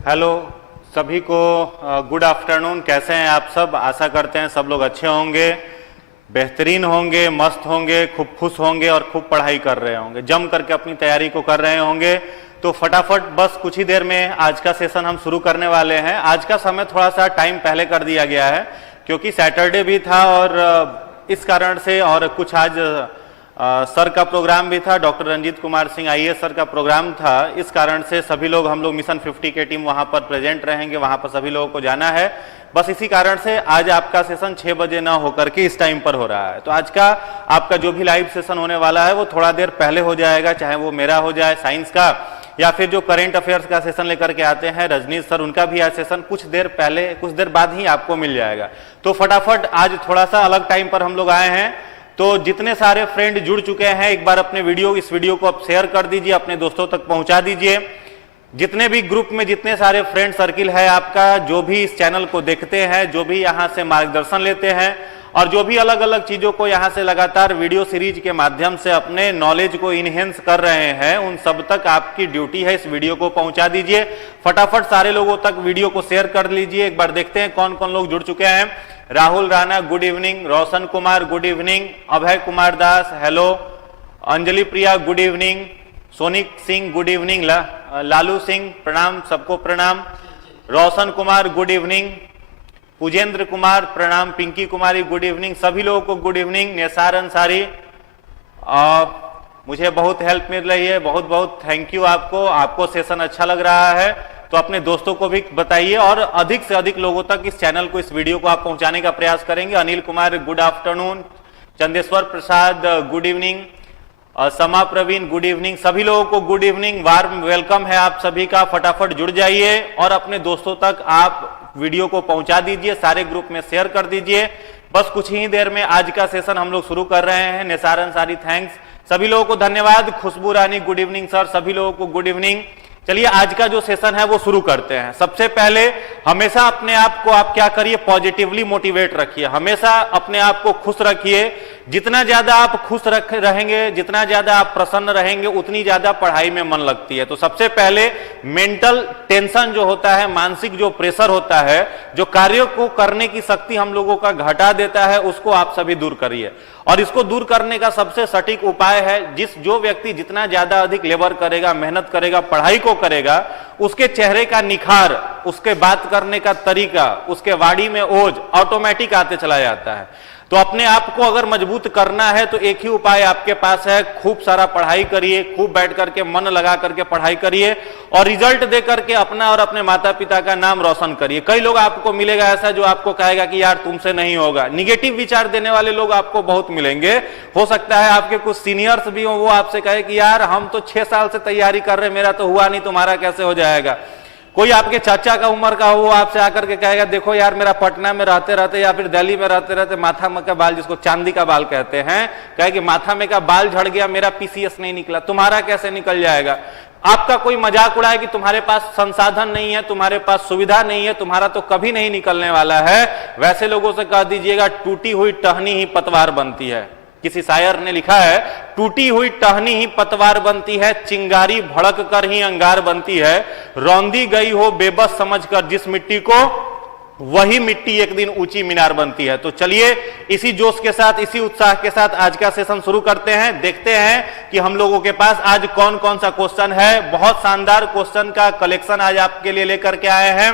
Hello सभी को, good afternoon. कैसे हैं आप सब? आशा करते हैं सब लोग अच्छे होंगे, बेहतरीन होंगे, मस्त होंगे, खूब खुश होंगे और खूब पढ़ाई कर रहे होंगे, जम करके अपनी तैयारी को कर रहे होंगे। तो फटाफट बस कुछ ही देर में आज का सेशन हम शुरू करने वाले हैं। आज का समय थोड़ा सा टाइम पहले कर दिया गया है क्योंकि सैटरडे भी था और इस कारण से, और कुछ आज सर का प्रोग्राम भी था, doctor Ranjit Kumar Singh IAS sir का प्रोग्राम था। इस कारण से सभी लोग, हम लोग मिशन 50 के टीम वहां पर प्रेजेंट रहेंगे, वहां पर सभी लोगों को जाना है। बस इसी कारण से आज आपका सेशन 6 बजे ना होकर के इस टाइम पर हो रहा है। तो आज का आपका जो भी लाइव सेशन होने वाला है वो थोड़ा देर पहले हो जाएगा, चाहे वो मेरा हो जाए साइंस का, या फिर जो करेंट अफेयर्स का सेशन लेकर के आते हैं रजनीश सर, उनका भी आज सेशन कुछ देर पहले, कुछ देर बाद ही आपको मिल जाएगा। तो फटाफट आज थोड़ा सा अलग टाइम पर हम लोग आए हैं। तो जितने सारे फ्रेंड जुड़ चुके हैं, एक बार अपने इस वीडियो को आप शेयर कर दीजिए, अपने दोस्तों तक पहुंचा दीजिए। जितने भी ग्रुप में जितने सारे फ्रेंड सर्किल है आपका, जो भी इस चैनल को देखते हैं, जो भी यहां से मार्गदर्शन लेते हैं और जो भी अलग अलग चीजों को यहां से लगातार वीडियो सीरीज के माध्यम से अपने नॉलेज को इनहेंस कर रहे हैं, उन सब तक आपकी ड्यूटी है इस वीडियो को पहुंचा दीजिए। फटाफट सारे लोगों तक वीडियो को शेयर कर लीजिए। एक बार देखते हैं कौन कौन लोग जुड़ चुके हैं। Rahul Rana good evening, Roshan Kumar good evening, Abhay Kumar Das hello, Anjali Priya good evening, Sonik Singh good evening, Lalu Singh प्रणाम, सबको प्रणाम, रोशन कुमार गुड इवनिंग, पुजेंद्र कुमार प्रणाम, पिंकी कुमारी गुड इवनिंग, सभी लोगों को गुड इवनिंग। निसार अंसारी, मुझे बहुत हेल्प मिल रही है, बहुत बहुत थैंक यू आपको। आपको सेशन अच्छा लग रहा है तो अपने दोस्तों को भी बताइए और अधिक से अधिक लोगों तक इस चैनल को, इस वीडियो को आप पहुंचाने का प्रयास करेंगे। Anil Kumar good afternoon, Chandeshwar Prasad good evening, समा प्रवीण गुड इवनिंग, सभी लोगों को गुड इवनिंग, वार्म वेलकम है आप सभी का। फटाफट जुड़ जाइए और अपने दोस्तों तक आप वीडियो को पहुंचा दीजिए, सारे ग्रुप में शेयर कर दीजिए। बस कुछ ही देर में आज का सेशन हम लोग शुरू कर रहे हैं। निसार अंसारी थैंक्स, सभी लोगों को धन्यवाद। खुशबू रानी गुड इवनिंग सर, सभी लोगों को गुड इवनिंग। चलिए आज का जो सेशन है वो शुरू करते हैं। सबसे पहले हमेशा अपने आप को आप क्या करिए, पॉजिटिवली मोटिवेट रखिए, हमेशा अपने आप को खुश रखिए। जितना ज्यादा आप खुश रहेंगे, जितना ज्यादा आप प्रसन्न रहेंगे, उतनी ज्यादा पढ़ाई में मन लगती है। तो सबसे पहले मेंटल टेंशन जो होता है, मानसिक जो प्रेशर होता है, जो कार्यों को करने की शक्ति हम लोगों का घटा देता है, उसको आप सभी दूर करिए। और इसको दूर करने का सबसे सटीक उपाय है, जो व्यक्ति जितना ज्यादा अधिक लेबर करेगा, मेहनत करेगा, पढ़ाई को करेगा, उसके चेहरे का निखार, उसके बात करने का तरीका, उसके वाणी में ओज ऑटोमेटिक आते चला जाता है। तो अपने आप को अगर मजबूत करना है तो एक ही उपाय आपके पास है, खूब सारा पढ़ाई करिए, खूब बैठ करके मन लगा करके पढ़ाई करिए और रिजल्ट दे करके अपना और अपने माता पिता का नाम रोशन करिए। कई लोग आपको मिलेगा ऐसा जो आपको कहेगा कि यार तुमसे नहीं होगा, निगेटिव विचार देने वाले लोग आपको बहुत मिलेंगे। हो सकता है आपके कुछ सीनियर्स भी हो, वो आपसे कहे कि यार हम तो 6 साल से तैयारी कर रहे, मेरा तो हुआ नहीं, तुम्हारा कैसे हो जाएगा। कोई आपके चाचा का उम्र का हो, वो आपसे आकर के कहेगा देखो यार मेरा पटना में रहते रहते या फिर दिल्ली में रहते रहते माथा में का बाल, जिसको चांदी का बाल कहते हैं, कहे कि माथा में का बाल झड़ गया, मेरा पीसीएस नहीं निकला, तुम्हारा कैसे निकल जाएगा। आपका कोई मजाक उड़ाए कि तुम्हारे पास संसाधन नहीं है, तुम्हारे पास सुविधा नहीं है, तुम्हारा तो कभी नहीं निकलने वाला है। वैसे लोगों से कह दीजिएगा टूटी हुई टहनी ही पतवार बनती है। किसी शायर ने लिखा है, टूटी हुई टहनी ही पतवार बनती है, चिंगारी भड़क कर ही अंगार बनती है, रौंदी गई हो बेबस समझकर जिस मिट्टी को, वही मिट्टी एक दिन ऊंची मीनार बनती है। तो चलिए इसी जोश के साथ, इसी उत्साह के साथ आज का सेशन शुरू करते हैं। देखते हैं कि हम लोगों के पास आज कौन कौन सा क्वेश्चन है। बहुत शानदार क्वेश्चन का कलेक्शन आज आपके लिए लेकर के आए हैं।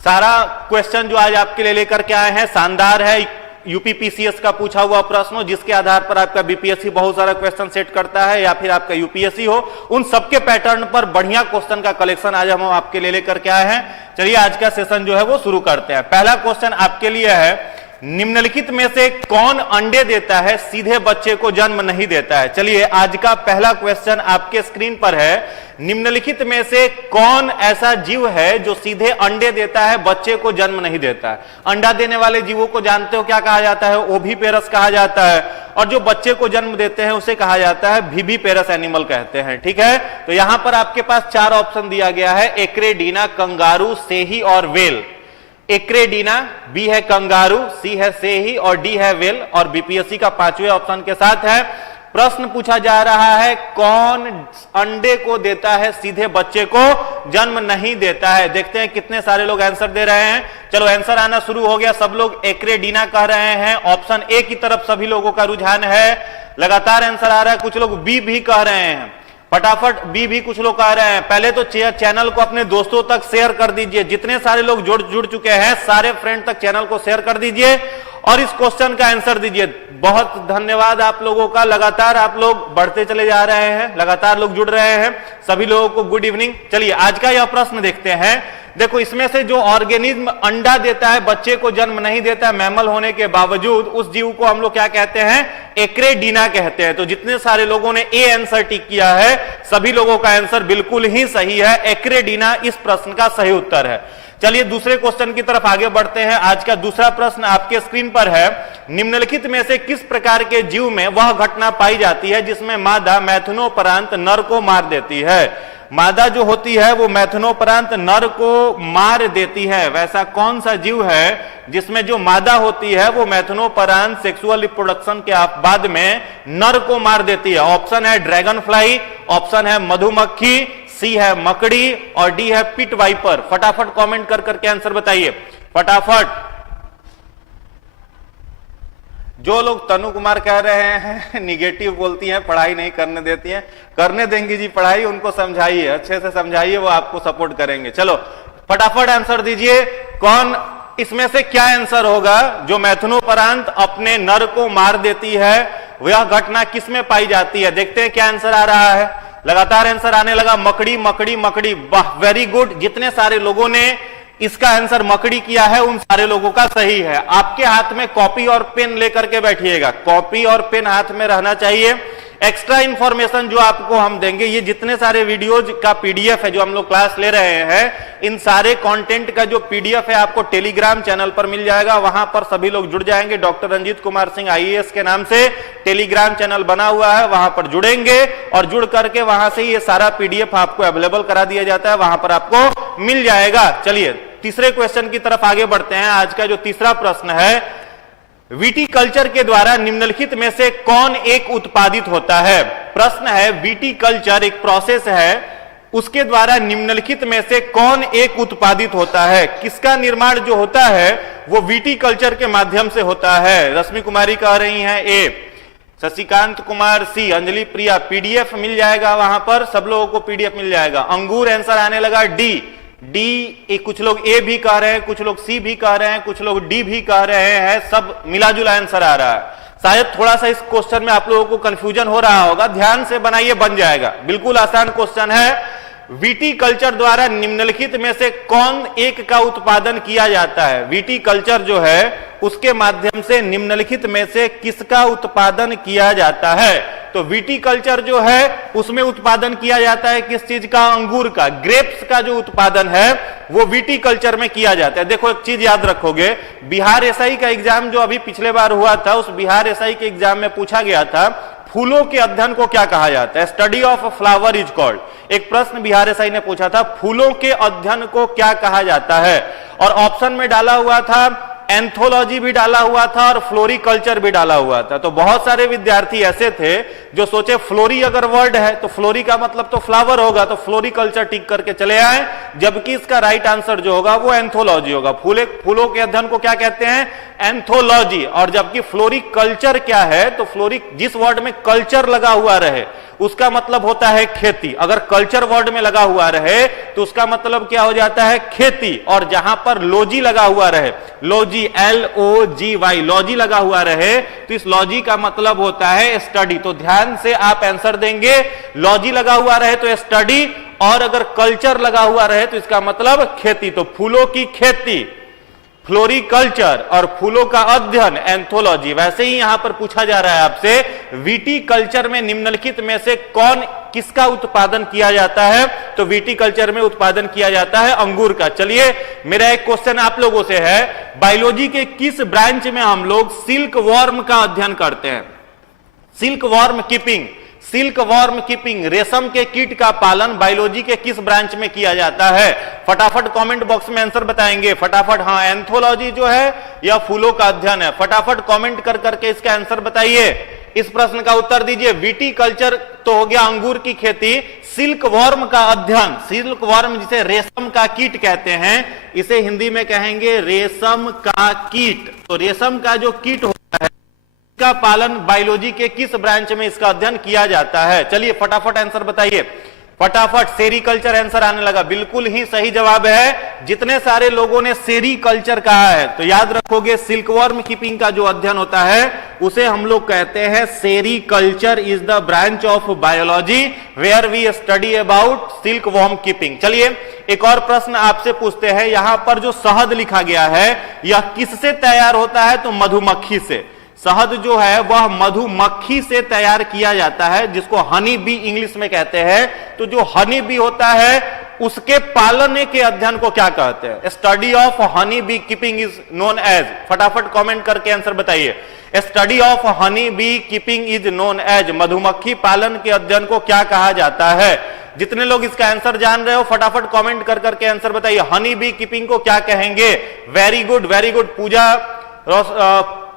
सारा क्वेश्चन जो आज आपके लिए लेकर के आए हैं शानदार है। यूपीपीसीएस का पूछा हुआ प्रश्न हो, जिसके आधार पर आपका बीपीएससी बहुत सारा क्वेश्चन सेट करता है, या फिर आपका यूपीएससी हो, उन सबके पैटर्न पर बढ़िया क्वेश्चन का कलेक्शन आज हम आपके लिए लेकर के आए हैं। चलिए आज का सेशन जो है वो शुरू करते हैं। पहला क्वेश्चन आपके लिए है, निम्नलिखित में से कौन अंडे देता है सीधे बच्चे को जन्म नहीं देता है। चलिए आज का पहला क्वेश्चन आपके स्क्रीन पर है, निम्नलिखित में से कौन ऐसा जीव है जो सीधे अंडे देता है, बच्चे को जन्म नहीं देता है। अंडा देने वाले जीवों को जानते हो क्या कहा जाता है? ओविपेरस कहा जाता है। और जो बच्चे को जन्म देते हैं उसे कहा जाता है विविपेरस एनिमल कहते हैं। ठीक है, तो यहां पर आपके पास 4 ऑप्शन दिया गया है, एक्रेडीना, कंगारू, सेही और वेल। एक्रेडीना, बी है कंगारू, सी है सेही और डी है वेल। और बीपीएससी का 5वें ऑप्शन के साथ है प्रश्न पूछा जा रहा है कौन अंडे को देता है सीधे बच्चे को जन्म नहीं देता है। देखते हैं कितने सारे लोग आंसर दे रहे हैं। चलो आंसर आना शुरू हो गया। सब लोग एक्रेडीना कह रहे हैं। ऑप्शन ए की तरफ सभी लोगों का रुझान है। लगातार आंसर आ रहा है। कुछ लोग बी भी कह रहे हैं। फटाफट बी भी कुछ लोग कह रहे हैं। पहले तो चैनल को अपने दोस्तों तक शेयर कर दीजिए। जितने सारे लोग जुड़ चुके हैं सारे फ्रेंड तक चैनल को शेयर कर दीजिए और इस क्वेश्चन का आंसर दीजिए। बहुत धन्यवाद आप लोगों का। लगातार आप लोग बढ़ते चले जा रहे हैं, लगातार लोग जुड़ रहे हैं। सभी लोगों को गुड इवनिंग। चलिए आज का यह प्रश्न देखते हैं। देखो इसमें से जो ऑर्गेनिज्म अंडा देता है बच्चे को जन्म नहीं देता है मैमल होने के बावजूद, उस जीव को हम लोग क्या कहते हैं? एक्रेडीना कहते हैं। तो जितने सारे लोगों ने ए आंसर टिक किया है सभी लोगों का आंसर बिल्कुल ही सही है। एक्रेडीना इस प्रश्न का सही उत्तर है। चलिए दूसरे क्वेश्चन की तरफ आगे बढ़ते हैं। आज का दूसरा प्रश्न आपके स्क्रीन पर है। निम्नलिखित में से किस प्रकार के जीव में वह घटना पाई जाती है जिसमें मादा मैथुनोपरांत नर को मार देती है? मादा जो होती है वो मैथुनोपरांत नर को मार देती है। वैसा कौन सा जीव है जिसमें जो मादा होती है वो मैथुनोपरांत सेक्सुअल रिप्रोडक्शन के बाद में नर को मार देती है? ऑप्शन है ड्रैगन फ्लाई, ऑप्शन है मधुमक्खी, सी है मकड़ी और डी है पिट वाइपर। फटाफट कमेंट कर करके आंसर बताइए फटाफट। जो लोग तनु कुमार कह रहे हैं निगेटिव बोलती हैं, पढ़ाई नहीं करने देती हैं, करने देंगी जी पढ़ाई। उनको समझाइए, अच्छे से समझाइए, वो आपको सपोर्ट करेंगे। चलो फटाफट आंसर दीजिए। कौन इसमें से क्या आंसर होगा? जो मैथुनोपरांत अपने नर को मार देती है वह घटना किसमें पाई जाती है? देखते हैं क्या आंसर आ रहा है। लगातार आंसर आने लगा। मकड़ी मकड़ी मकड़ी। वाह वेरी गुड। जितने सारे लोगों ने इसका आंसर मकड़ी किया है उन सारे लोगों का सही है। आपके हाथ में कॉपी और पेन लेकर के बैठिएगा। कॉपी और पेन हाथ में रहना चाहिए। एक्स्ट्रा इंफॉर्मेशन जो आपको हम देंगे, ये जितने सारे वीडियोज का पीडीएफ है जो हम लोग क्लास ले रहे हैं, इन सारे कंटेंट का जो पीडीएफ है आपको टेलीग्राम चैनल पर मिल जाएगा। वहां पर सभी लोग जुड़ जाएंगे। डॉक्टर रंजीत कुमार सिंह आईएएस के नाम से टेलीग्राम चैनल बना हुआ है, वहां पर जुड़ेंगे और जुड़ करके वहां से ये सारा पीडीएफ आपको अवेलेबल करा दिया जाता है, वहां पर आपको मिल जाएगा। चलिए तीसरे क्वेश्चन की तरफ आगे बढ़ते हैं। आज का जो तीसरा प्रश्न है, विटीकल्चर के द्वारा निम्नलिखित में से कौन एक उत्पादित होता है? प्रश्न है विटीकल्चर एक प्रोसेस है, उसके द्वारा निम्नलिखित में से कौन एक उत्पादित होता है? किसका निर्माण जो होता है वो विटीकल्चर के माध्यम से होता है? रश्मि कुमारी कह रही हैं ए, शशिकांत कुमार सी, अंजलि प्रिया पीडीएफ मिल जाएगा वहां पर, सब लोगों को पीडीएफ मिल जाएगा। अंगूर आंसर आने लगा डी। कुछ लोग ए भी कह रहे हैं, कुछ लोग सी भी कह रहे हैं, कुछ लोग डी भी कह रहे हैं। सब मिला जुला आंसर आ रहा है। शायद थोड़ा सा इस क्वेश्चन में आप लोगों को कंफ्यूजन हो रहा होगा, ध्यान से बनाइए, बन जाएगा। बिल्कुल आसान क्वेश्चन है। विटीकल्चर द्वारा निम्नलिखित में से कौन एक का उत्पादन किया जाता है? विटीकल्चर जो है उसके माध्यम से निम्नलिखित में से किसका उत्पादन किया जाता है? तो विटीकल्चर जो है उसमें उत्पादन किया जाता है किस चीज का? अंगूर का, ग्रेप्स का जो उत्पादन है वो विटीकल्चर में किया जाता है। देखो एक चीज याद रखोगे, बिहार एसआई का एग्जाम जो अभी पिछले बार हुआ था, उस बिहार एसआई के एग्जाम में पूछा गया था फूलों के अध्ययन को क्या कहा जाता है? Study of flower is called. एक प्रश्न बिहार एसआई ने पूछा था, फूलों के अध्ययन को क्या कहा जाता है? और ऑप्शन में डाला हुआ था एंथोलॉजी भी डाला हुआ था और फ्लोरिकल्चर भी डाला हुआ था। तो बहुत सारे विद्यार्थी ऐसे थे जो सोचे फ्लोरी अगर वर्ड है तो फ्लोरी का मतलब तो फ्लावर होगा, तो फ्लोरिकल्चर टिक करके चले आए, जबकि इसका राइट आंसर जो होगा वो एंथोलॉजी होगा। फूलों के अध्ययन को क्या कहते हैं? एंथोलॉजी। और जबकि फ्लोरिकल्चर क्या है? तो जिस वर्ड में कल्चर लगा हुआ रहे उसका मतलब होता है खेती। अगर कल्चर वर्ड में लगा हुआ रहे तो उसका मतलब क्या हो जाता है? खेती। और जहां पर लॉजी लगा हुआ रहे, लॉजी LOGY, लॉजी लगा हुआ रहे तो इस लॉजी का मतलब होता है स्टडी। तो ध्यान से आप आंसर देंगे। लॉजी लगा हुआ रहे तो स्टडी, और अगर कल्चर लगा हुआ रहे तो इसका मतलब खेती। तो फूलों की खेती फ्लोरिकल्चर और फूलों का अध्ययन एंथोलॉजी। वैसे ही यहां पर पूछा जा रहा है आपसे विटीकल्चर में निम्नलिखित में से किसका उत्पादन किया जाता है? तो विटीकल्चर में उत्पादन किया जाता है अंगूर का। चलिए मेरा एक क्वेश्चन आप लोगों से है, बायोलॉजी के किस ब्रांच में हम लोग सिल्क वॉर्म का अध्ययन करते हैं? Silk worm keeping, silk worm keeping, रेशम के कीट का पालन बायोलॉजी के किस ब्रांच में किया जाता है? फटाफट कमेंट बॉक्स में आंसर बताएंगे फटाफट। हाँ एंथोलॉजी जो है या फूलों का अध्ययन है? फटाफट कमेंट कर करके इसका आंसर बताइए। इस प्रश्न का उत्तर दीजिए। विटीकल्चर तो हो गया अंगूर की खेती, सिल्क वॉर्म का अध्ययन, सिल्क वॉर्म जिसे रेशम का कीट कहते हैं, इसे हिंदी में कहेंगे रेशम का कीट। तो रेशम का जो कीट होता है इसका पालन बायोलॉजी के किस ब्रांच में इसका अध्ययन किया जाता है? चलिए फटाफट आंसर बताइए, फटाफट। सेरीकल्चर आंसर आने लगा, बिल्कुल ही सही जवाब है। जितने सारे लोगों ने सेरीकल्चर कहा है तो याद रखोगे सिल्कवर्म कीपिंग का जो अध्ययन होता है उसे हम लोग कहते हैं sericulture is the branch of biology where we study about silkworm keeping. चलिए एक और प्रश्न आपसे पूछते हैं, यहां पर जो शहद लिखा गया है यह किससे तैयार होता है? तो मधुमक्खी से। शहद जो है वह मधुमक्खी से तैयार किया जाता है, जिसको हनी बी इंग्लिश में कहते हैं। तो जो हनी बी होता है उसके पालने के अध्ययन को क्या कहते हैं? Study of honey bee keeping is known as. फटाफट कमेंट करके आंसर बताइए। Study of honey bee keeping is known as, मधुमक्खी पालन के अध्ययन को क्या कहा जाता है? जितने लोग इसका आंसर जान रहे हो फटाफट कमेंट कर करके आंसर बताइए। हनी बी कीपिंग को क्या कहेंगे? Very good, very good.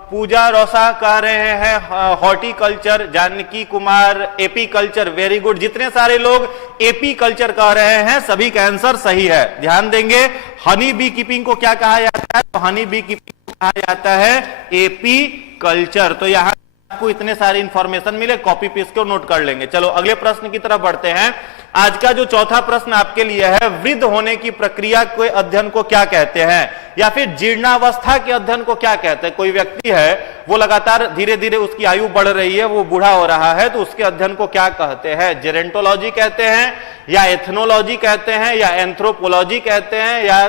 Puja Rosa कह रहे हैं horticulture, Janki Kumar apiculture, very good. जितने सारे लोग एपी कल्चर कह रहे हैं सभी का आंसर सही है। ध्यान देंगे, हनी बी कीपिंग को क्या कहा जाता है? तो हनी बी कीपिंग को कहा जाता है एपी कल्चर। तो यहां आपको इतने सारे इंफॉर्मेशन मिले, कॉपी पेस्ट को नोट कर लेंगे। चलो अगले प्रश्न की तरफ बढ़ते हैं। आज का जो चौथा प्रश्न आपके लिए है, वृद्ध होने की प्रक्रिया के अध्ययन को क्या कहते हैं? या फिर जीर्णावस्था के अध्ययन को क्या कहते हैं? कोई व्यक्ति है वो लगातार धीरे धीरे उसकी आयु बढ़ रही है, वो बूढ़ा हो रहा है, तो उसके अध्ययन को क्या कहते हैं? जेरेंटोलॉजी कहते हैं, या एथनोलॉजी कहते हैं, या एंथ्रोपोलॉजी कहते हैं, या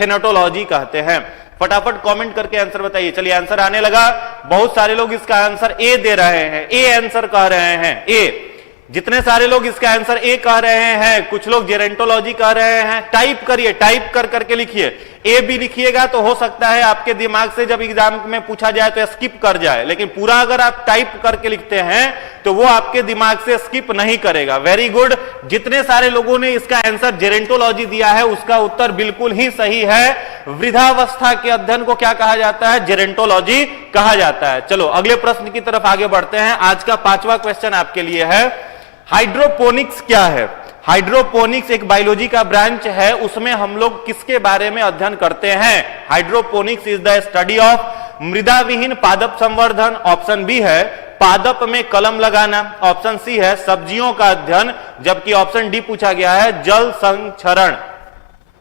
थेनेटोलॉजी कहते हैं? फटाफट कमेंट करके आंसर बताइए। चलिए आंसर आने लगा, बहुत सारे लोग इसका आंसर ए दे रहे हैं, ए आंसर कह रहे हैं, ए। जितने सारे लोग इसका आंसर ए कह रहे हैं, कुछ लोग जेरेंटोलॉजी कह रहे हैं, टाइप करिए, टाइप कर करके लिखिए। ए भी लिखिएगा तो हो सकता है आपके दिमाग से जब एग्जाम में पूछा जाए तो स्किप कर जाए, लेकिन पूरा अगर आप टाइप करके लिखते हैं तो वो आपके दिमाग से स्किप नहीं करेगा। Very good. जितने सारे लोगों ने इसका आंसर जेरेंटोलॉजी दिया है उसका उत्तर बिल्कुल ही सही है। वृद्धावस्था के अध्ययन को क्या कहा जाता है? जेरेंटोलॉजी कहा जाता है। चलो अगले प्रश्न की तरफ आगे बढ़ते हैं। आज का 5वां क्वेश्चन आपके लिए है, हाइड्रोपोनिक्स क्या है? हाइड्रोपोनिक्स एक बायोलॉजी का ब्रांच है, उसमें हम लोग किसके बारे में अध्ययन करते हैं? Hydroponics is the study of मृदा विहीन पादप संवर्धन, ऑप्शन बी है पादप में कलम लगाना, ऑप्शन सी है सब्जियों का अध्ययन, जबकि ऑप्शन डी पूछा गया है जल संचरण।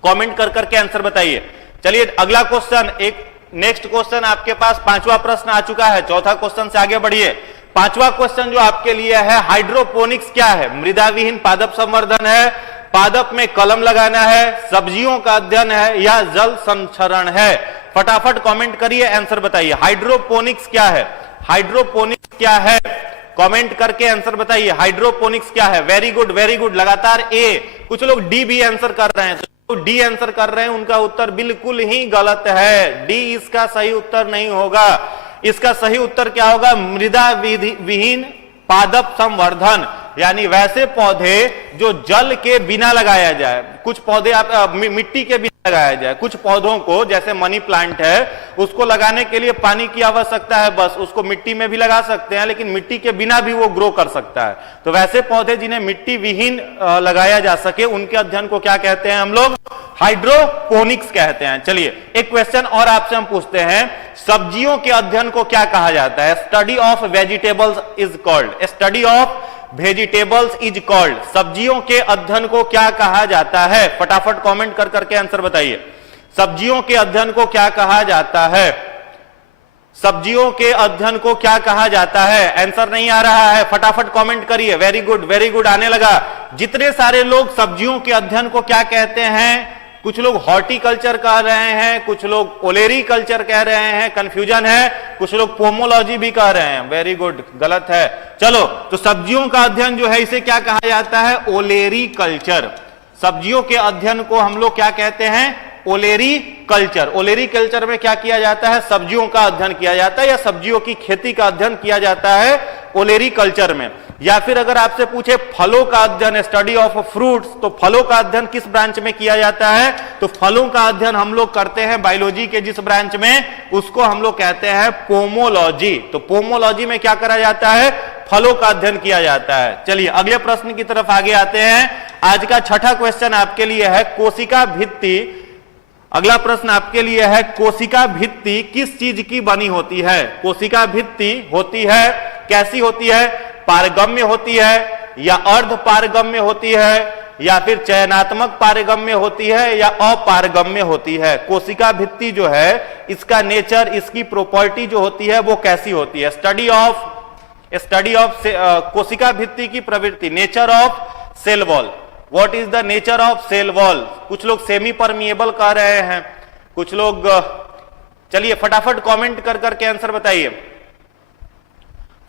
कमेंट कर करके आंसर बताइए। चलिए अगला क्वेश्चन, एक नेक्स्ट क्वेश्चन आपके पास 5वां प्रश्न आ चुका है। चौथा क्वेश्चन से आगे बढ़िए। 5वां क्वेश्चन जो आपके लिए है, हाइड्रोपोनिक्स क्या है? मृदा विहीन पादप संवर्धन है, पादप में कलम लगाना है, सब्जियों का अध्ययन है, या जल संचरण है? फटाफट कमेंट करिए, आंसर बताइए। हाइड्रोपोनिक्स क्या है? हाइड्रोपोनिक्स क्या है? कमेंट करके आंसर बताइए। हाइड्रोपोनिक्स क्या है? Very good, very good. लगातार ए, कुछ लोग डी भी आंसर कर रहे हैं, तो डी आंसर कर रहे हैं, उनका उत्तर बिल्कुल ही गलत है। डी इसका सही उत्तर नहीं होगा। इसका सही उत्तर क्या होगा? मृदा विहीन पादप संवर्धन, यानी वैसे पौधे जो जल के बिना लगाया जाए। कुछ पौधे आप मिट्टी के बिना लगाया जाए, कुछ पौधों को जैसे मनी प्लांट है उसको लगाने के लिए पानी की आवश्यकता है, बस उसको मिट्टी में भी लगा सकते हैं, लेकिन मिट्टी के बिना भी वो ग्रो कर सकता है। तो वैसे पौधे जिन्हें मिट्टी विहीन लगाया जा सके उनके अध्ययन को क्या कहते हैं? हम लोग हाइड्रोपोनिक्स कहते हैं। चलिए एक क्वेश्चन और आपसे हम पूछते हैं, सब्जियों के अध्ययन को क्या कहा जाता है? Study of vegetables is called, study of vegetables is called, सब्जियों के अध्ययन को क्या कहा जाता है? फटाफट कमेंट कर करके आंसर बताइए। सब्जियों के अध्ययन को क्या कहा जाता है? सब्जियों के अध्ययन को क्या कहा जाता है? आंसर नहीं आ रहा है, फटाफट कमेंट करिए। वेरी गुड, वेरी गुड आने लगा। जितने सारे लोग सब्जियों के अध्ययन को क्या कहते हैं? कुछ लोग हॉर्टिकल्चर कह रहे हैं, कुछ लोग ओलेरी कल्चर कह रहे हैं, कंफ्यूजन है, कुछ लोग पोमोलॉजी भी कह रहे हैं। वेरी गुड, गलत है। चलो, तो सब्जियों का अध्ययन जो है इसे क्या कहा जाता है? ओलेरी कल्चर। सब्जियों के अध्ययन को हम लोग क्या कहते हैं? ओलेरी कल्चर। ओलेरी कल्चर में क्या किया जाता है? सब्जियों का अध्ययन किया जाता है, या सब्जियों की खेती का अध्ययन किया जाता है ओलेरी कल्चर में। या फिर अगर आपसे पूछे फलों का अध्ययन, स्टडी ऑफ फ्रूट्स, तो फलों का अध्ययन किस ब्रांच में किया जाता है? तो फलों का अध्ययन हम लोग करते हैं बायोलॉजी के जिस ब्रांच में, उसको हम लोग कहते हैं पोमोलॉजी। तो पोमोलॉजी में क्या करा जाता है? फलों का अध्ययन किया जाता है। चलिए अगले प्रश्न की तरफ आगे आते हैं। आज का छठा क्वेश्चन आपके लिए है कोशिका भित्ति। अगला प्रश्न आपके लिए है कोशिका भित्ति किस चीज की बनी होती है? कोशिका भित्ति होती है, कैसी होती है? पारगम्य होती है या अर्ध पारगम्य होती है या फिर चयनात्मक पारगम्य होती है या अपारगम्य होती है? कोशिका भित्ति जो है इसका नेचर, इसकी प्रॉपर्टी जो होती है वो कैसी होती है? स्टडी ऑफ कोशिका भित्ति की प्रवृत्ति, nature of cell wall. What is the nature of cell wall? कुछ लोग सेमी परमिएबल कह रहे हैं, कुछ लोग, चलिए फटाफट कमेंट कर करके आंसर बताइए।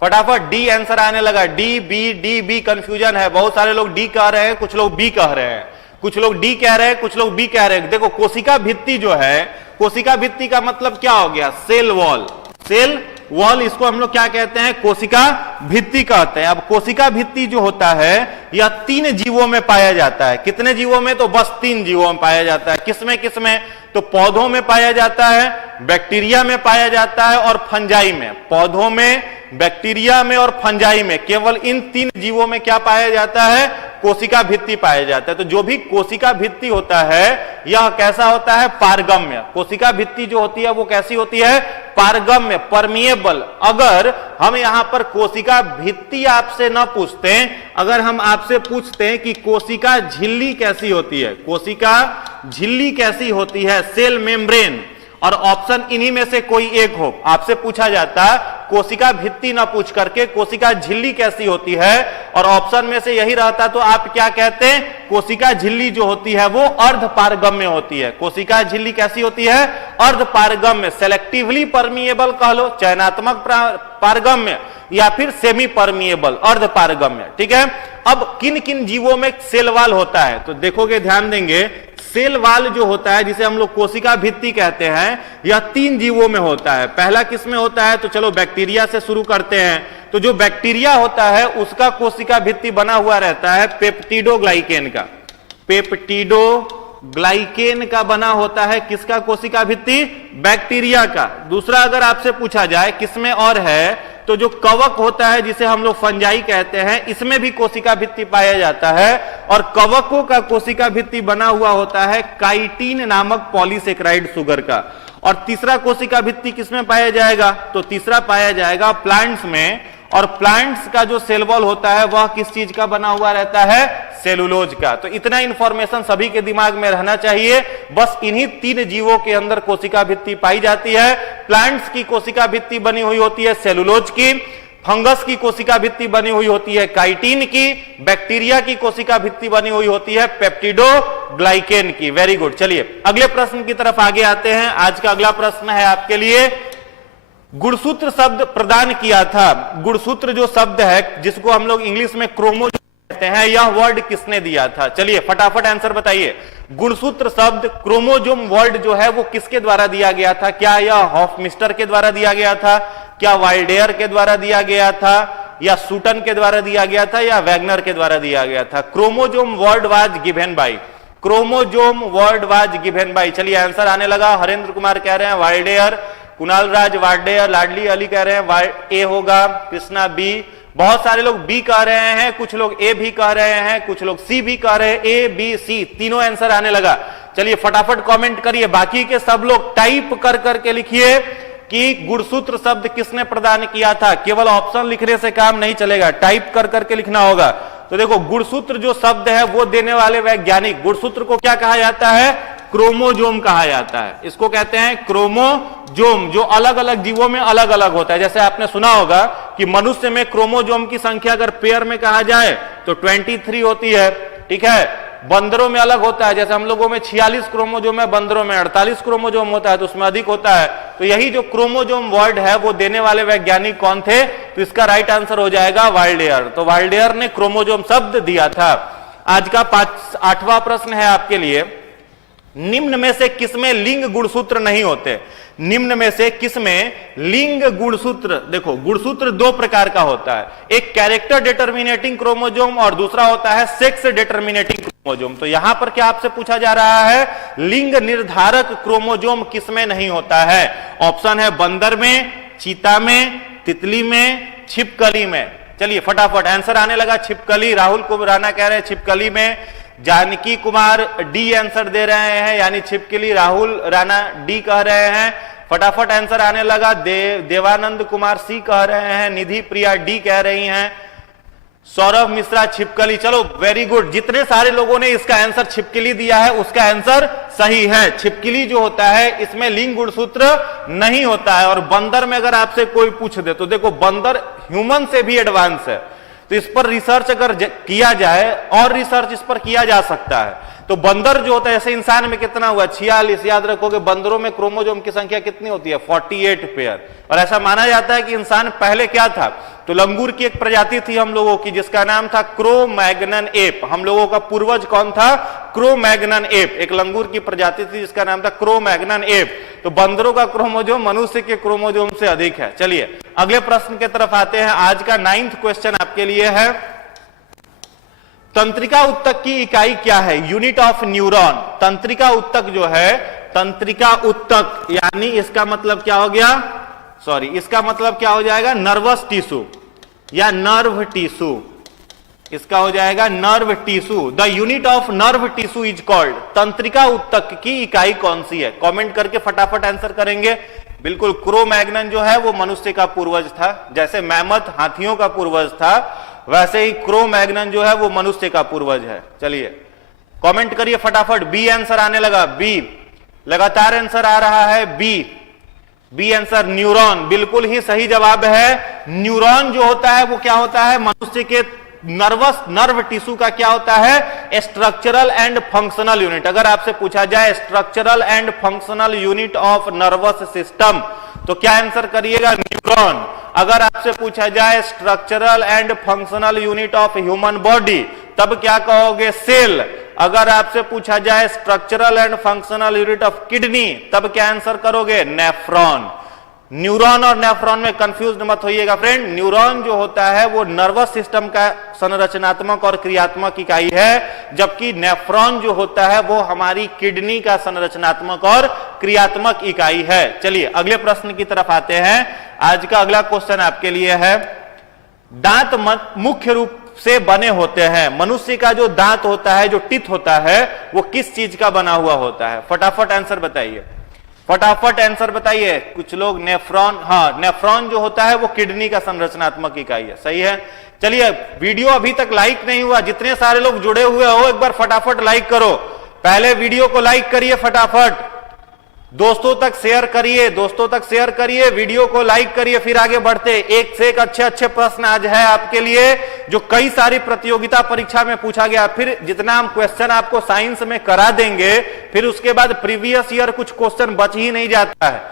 फटाफट डी आंसर आने लगा। डी बी कंफ्यूजन है, बहुत सारे लोग डी कह रहे हैं, कुछ लोग बी कह रहे हैं, कुछ लोग डी कह रहे हैं, कुछ लोग बी कह रहे हैं। देखो कोशिका भित्ति जो है, कोशिका भित्ति का मतलब क्या हो गया? Cell wall. सेल वॉल, इसको हम लोग क्या कहते हैं? कोशिका भित्ति कहते हैं। अब कोशिका भित्ति जो होता है यह 3 जीवों में पाया जाता है। कितने जीवों में? तो बस 3 जीवों में पाया जाता है। किसमें किसमें? तो पौधों में पाया जाता है, बैक्टीरिया में पाया जाता है और फंजाई में। पौधों में, बैक्टीरिया में और फंजाई में, केवल इन 3 जीवों में क्या पाया जाता है? कोशिका भित्ति पाया जाता है। तो जो भी कोशिका भित्ति होता है यह कैसा होता है? पारगम्य। कोशिका भित्ति जो होती है वो कैसी होती है? पारगम्य, परमिएबल। अगर हम यहां पर कोशिका भित्ति आपसे न पूछते, अगर हम आपसे पूछते हैं कि कोशिका झिल्ली कैसी होती है, कोशिका झिल्ली कैसी होती है, सेल मेम्ब्रेन, और ऑप्शन इन्हीं में से कोई एक हो, आपसे पूछा जाता कोशिका भित्ति ना पूछ करके कोशिका झिल्ली कैसी होती है, और ऑप्शन में से यही रहता तो आप क्या कहते हैं? कोशिका झिल्ली जो होती है वो अर्ध पारगम्य होती है। कोशिका झिल्ली कैसी होती है? अर्ध पारगम्य, सेलेक्टिवली परमिएबल कह लो, चयनात्मक पारगम्य, या फिर सेमी परमिएबल, अर्ध पारगम्य। ठीक है। अब किन किन जीवों में सेल वॉल होता है? तो देखोगे, ध्यान देंगे, सेल वॉल जो होता है जिसे हम लोग कोशिका भित्ति कहते हैं, यह 3 जीवों में होता है। पहला किस में होता है? तो चलो बैक्टीरिया से शुरू करते हैं। तो जो बैक्टीरिया होता है उसका कोशिका भित्ति बना हुआ रहता है पेप्टिडोग्लाइकेन का, पेप्टिडोग्लाइकेन का बना होता है। किसका कोशिका भित्ति? बैक्टीरिया का। दूसरा अगर आपसे पूछा जाए किसमें और है, तो जो कवक होता है जिसे हम लोग फंजाई कहते हैं, इसमें भी कोशिका भित्ति पाया जाता है, और कवकों का कोशिका भित्ति बना हुआ होता है काइटिन नामक पॉलीसेकेराइड शुगर का। और तीसरा कोशिका भित्ति किसमें पाया जाएगा? तो तीसरा पाया जाएगा प्लांट्स में, और प्लांट्स का जो सेल वॉल होता है वह किस चीज का बना हुआ रहता है? सेलुलोज का। तो इतना इंफॉर्मेशन सभी के दिमाग में रहना चाहिए। बस इन्हीं 3 जीवों के अंदर कोशिका भित्ति पाई जाती है। प्लांट्स की कोशिका भित्ति बनी हुई होती है सेलुलोज की, फंगस की कोशिका भित्ति बनी हुई होती है काइटिन की, बैक्टीरिया की कोशिका भित्ति बनी हुई होती है पेप्टिडोग्लाइकेन की। Very good. चलिए अगले प्रश्न की तरफ आगे आते हैं। आज का अगला प्रश्न है आपके लिए, गुणसूत्र शब्द प्रदान किया था। गुणसूत्र जो शब्द है जिसको हम लोग इंग्लिश में क्रोमोजोम कहते हैं, यह वर्ड किसने दिया था? चलिए फटाफट आंसर बताइए। गुणसूत्र शब्द, क्रोमोजोम वर्ड जो है वो किसके द्वारा दिया गया था? क्या यह हॉफमिस्टर के द्वारा दिया गया था, क्या वाइल्डेयर के द्वारा दिया गया था, या सूटन के द्वारा दिया गया था, या वैगनर के द्वारा दिया गया था? Chromosome word was given by, chromosome word was given by. चलिए आंसर आने लगा। हरेंद्र कुमार कह रहे हैं वाइल्डेयर, कुणाल राज वाइल्डेयर, लाडली अली कह रहे हैं ए होगा, कृष्णा बी, बहुत सारे लोग बी कह रहे हैं, कुछ लोग ए भी कह रहे हैं, कुछ लोग सी भी कह रहे हैं। ए बी सी तीनों आंसर आने लगा। चलिए फटाफट कमेंट करिए। बाकी के सब लोग टाइप कर करके लिखिए कि गुणसूत्र शब्द किसने प्रदान किया था। केवल ऑप्शन लिखने से काम नहीं चलेगा, टाइप कर करके लिखना होगा। तो देखो, गुणसूत्र जो शब्द है वो देने वाले वैज्ञानिक, गुणसूत्र को क्या कहा जाता है? क्रोमोजोम कहा जाता है। इसको कहते हैं क्रोमोजोम, जो अलग अलग जीवों में अलग अलग होता है। जैसे आपने सुना होगा कि मनुष्य में क्रोमोजोम की संख्या अगर पेयर में कहा जाए तो 23 होती है। ठीक है। बंदरों में अलग होता है, जैसे हम लोगों में 46 क्रोमोजोम है, बंदरों में 48 क्रोमोजोम होता है, तो उसमें अधिक होता है। तो यही जो क्रोमोजोम वर्ड है वो देने वाले वैज्ञानिक कौन थे? तो इसका राइट आंसर हो जाएगा वाइल्डेयर। तो वाइल्डेयर ने क्रोमोजोम शब्द दिया था। आज का 8वां प्रश्न है आपके लिए, निम्न में से किसमें लिंग गुणसूत्र नहीं होते? निम्न में से किसमें लिंग गुणसूत्र, देखो गुणसूत्र दो प्रकार का होता है, एक कैरेक्टर डिटर्मिनेटिंग क्रोमोजोम और दूसरा होता है सेक्स डिटर्मिनेटिंग क्रोमोजोम। तो यहां पर क्या आपसे पूछा जा रहा है, लिंग निर्धारक क्रोमोजोम किसमें नहीं होता है? ऑप्शन है बंदर में, चीता में, तितली में, छिपकली में। चलिए फटाफट आंसर आने लगा। छिपकली, राहुल कुमार राणा कह रहे हैं छिपकली में, जानकी कुमार डी आंसर दे रहे हैं, यानी छिपकली, राहुल राणा डी कह रहे हैं। फटाफट आंसर आने लगा। देवानंद कुमार सी कह रहे हैं, निधि प्रिया डी कह रही हैं, सौरभ मिश्रा छिपकली। चलो वेरी गुड, जितने सारे लोगों ने इसका आंसर छिपकली दिया है उसका आंसर सही है। छिपकली जो होता है इसमें लिंग गुणसूत्र नहीं होता है। और बंदर में अगर आपसे कोई पूछ दे तो देखो बंदर ह्यूमन से भी एडवांस है, तो इस पर रिसर्च अगर किया जाए और रिसर्च इस पर किया जा सकता है। तो बंदर जो होता है, ऐसे इंसान में कितना हुआ 46, याद रखोगे बंदरों में क्रोमोजोम की संख्या कितनी होती है 48 पेयर। और ऐसा माना जाता है कि इंसान पहले क्या था, तो लंगूर की एक प्रजाति थी हम लोगों की जिसका नाम था क्रो-मैग्नन एप। हम लोगों का पूर्वज कौन था? क्रो-मैग्नन एप, एक लंगूर की प्रजाति थी जिसका नाम था क्रो-मैग्नन एप। तो बंदरों का क्रोमोजोम मनुष्य के क्रोमोजोम से अधिक है। चलिए अगले प्रश्न की तरफ आते हैं। आज का 9th क्वेश्चन आपके लिए है, तंत्रिका उत्तक की इकाई क्या है? Unit of neuron. तंत्रिका उत्तक जो है, तंत्रिका उत्तक यानी इसका मतलब क्या हो गया, सॉरी इसका मतलब क्या हो जाएगा, नर्वस टिश्यू या नर्व टिश्यू। इसका हो जाएगा nerve tissue. The unit of nerve tissue is called. तंत्रिका उत्तक की इकाई कौन सी है? कमेंट करके फटाफट आंसर करेंगे। बिल्कुल, क्रो-मैग्नन जो है वो मनुष्य का पूर्वज था, जैसे मैमथ हाथियों का पूर्वज था वैसे ही क्रो-मैग्नन जो है वो मनुष्य का पूर्वज है। चलिए कमेंट करिए फटाफट। बी आंसर आने लगा, बी लगातार आंसर आ रहा है, बी आंसर न्यूरॉन बिल्कुल ही सही जवाब है। न्यूरॉन जो होता है वो क्या होता है, मनुष्य के नर्व टिश्यू का क्या होता है, स्ट्रक्चरल एंड फंक्शनल यूनिट। अगर आपसे पूछा जाए structural and functional unit of nervous system तो क्या आंसर करिएगा, न्यूरॉन। अगर आपसे पूछा जाए structural and functional unit of human body तब क्या कहोगे, सेल। अगर आपसे पूछा जाए structural and functional unit of kidney तब क्या आंसर करोगे, नेफ्रॉन। न्यूरॉन और नेफ्रॉन में कंफ्यूज मत होइएगा फ्रेंड। न्यूरॉन जो होता है वो नर्वस सिस्टम का संरचनात्मक और क्रियात्मक इकाई है, जबकि नेफ्रॉन जो होता है वो हमारी किडनी का संरचनात्मक और क्रियात्मक इकाई है। चलिए अगले प्रश्न की तरफ आते हैं। आज का अगला क्वेश्चन आपके लिए है, दांत मुख्य रूप से बने होते हैं। मनुष्य का जो दांत होता है, जो टीथ होता है, वो किस चीज का बना हुआ होता है? फटाफट आंसर बताइए, फटाफट आंसर बताइए। कुछ लोग नेफ्रॉन, हाँ नेफ्रॉन जो होता है वो किडनी का संरचनात्मक इकाई है, सही है। चलिए वीडियो अभी तक लाइक नहीं हुआ, जितने सारे लोग जुड़े हुए हो एक बार फटाफट लाइक करो। पहले वीडियो को लाइक करिए फटाफट, दोस्तों तक शेयर करिए, दोस्तों तक शेयर करिए, वीडियो को लाइक करिए, फिर आगे बढ़ते। एक से एक अच्छे अच्छे प्रश्न आज है आपके लिए जो कई सारी प्रतियोगिता परीक्षा में पूछा गया। फिर जितना हम क्वेश्चन आपको साइंस में करा देंगे फिर उसके बाद प्रीवियस ईयर कुछ क्वेश्चन बच ही नहीं जाता है।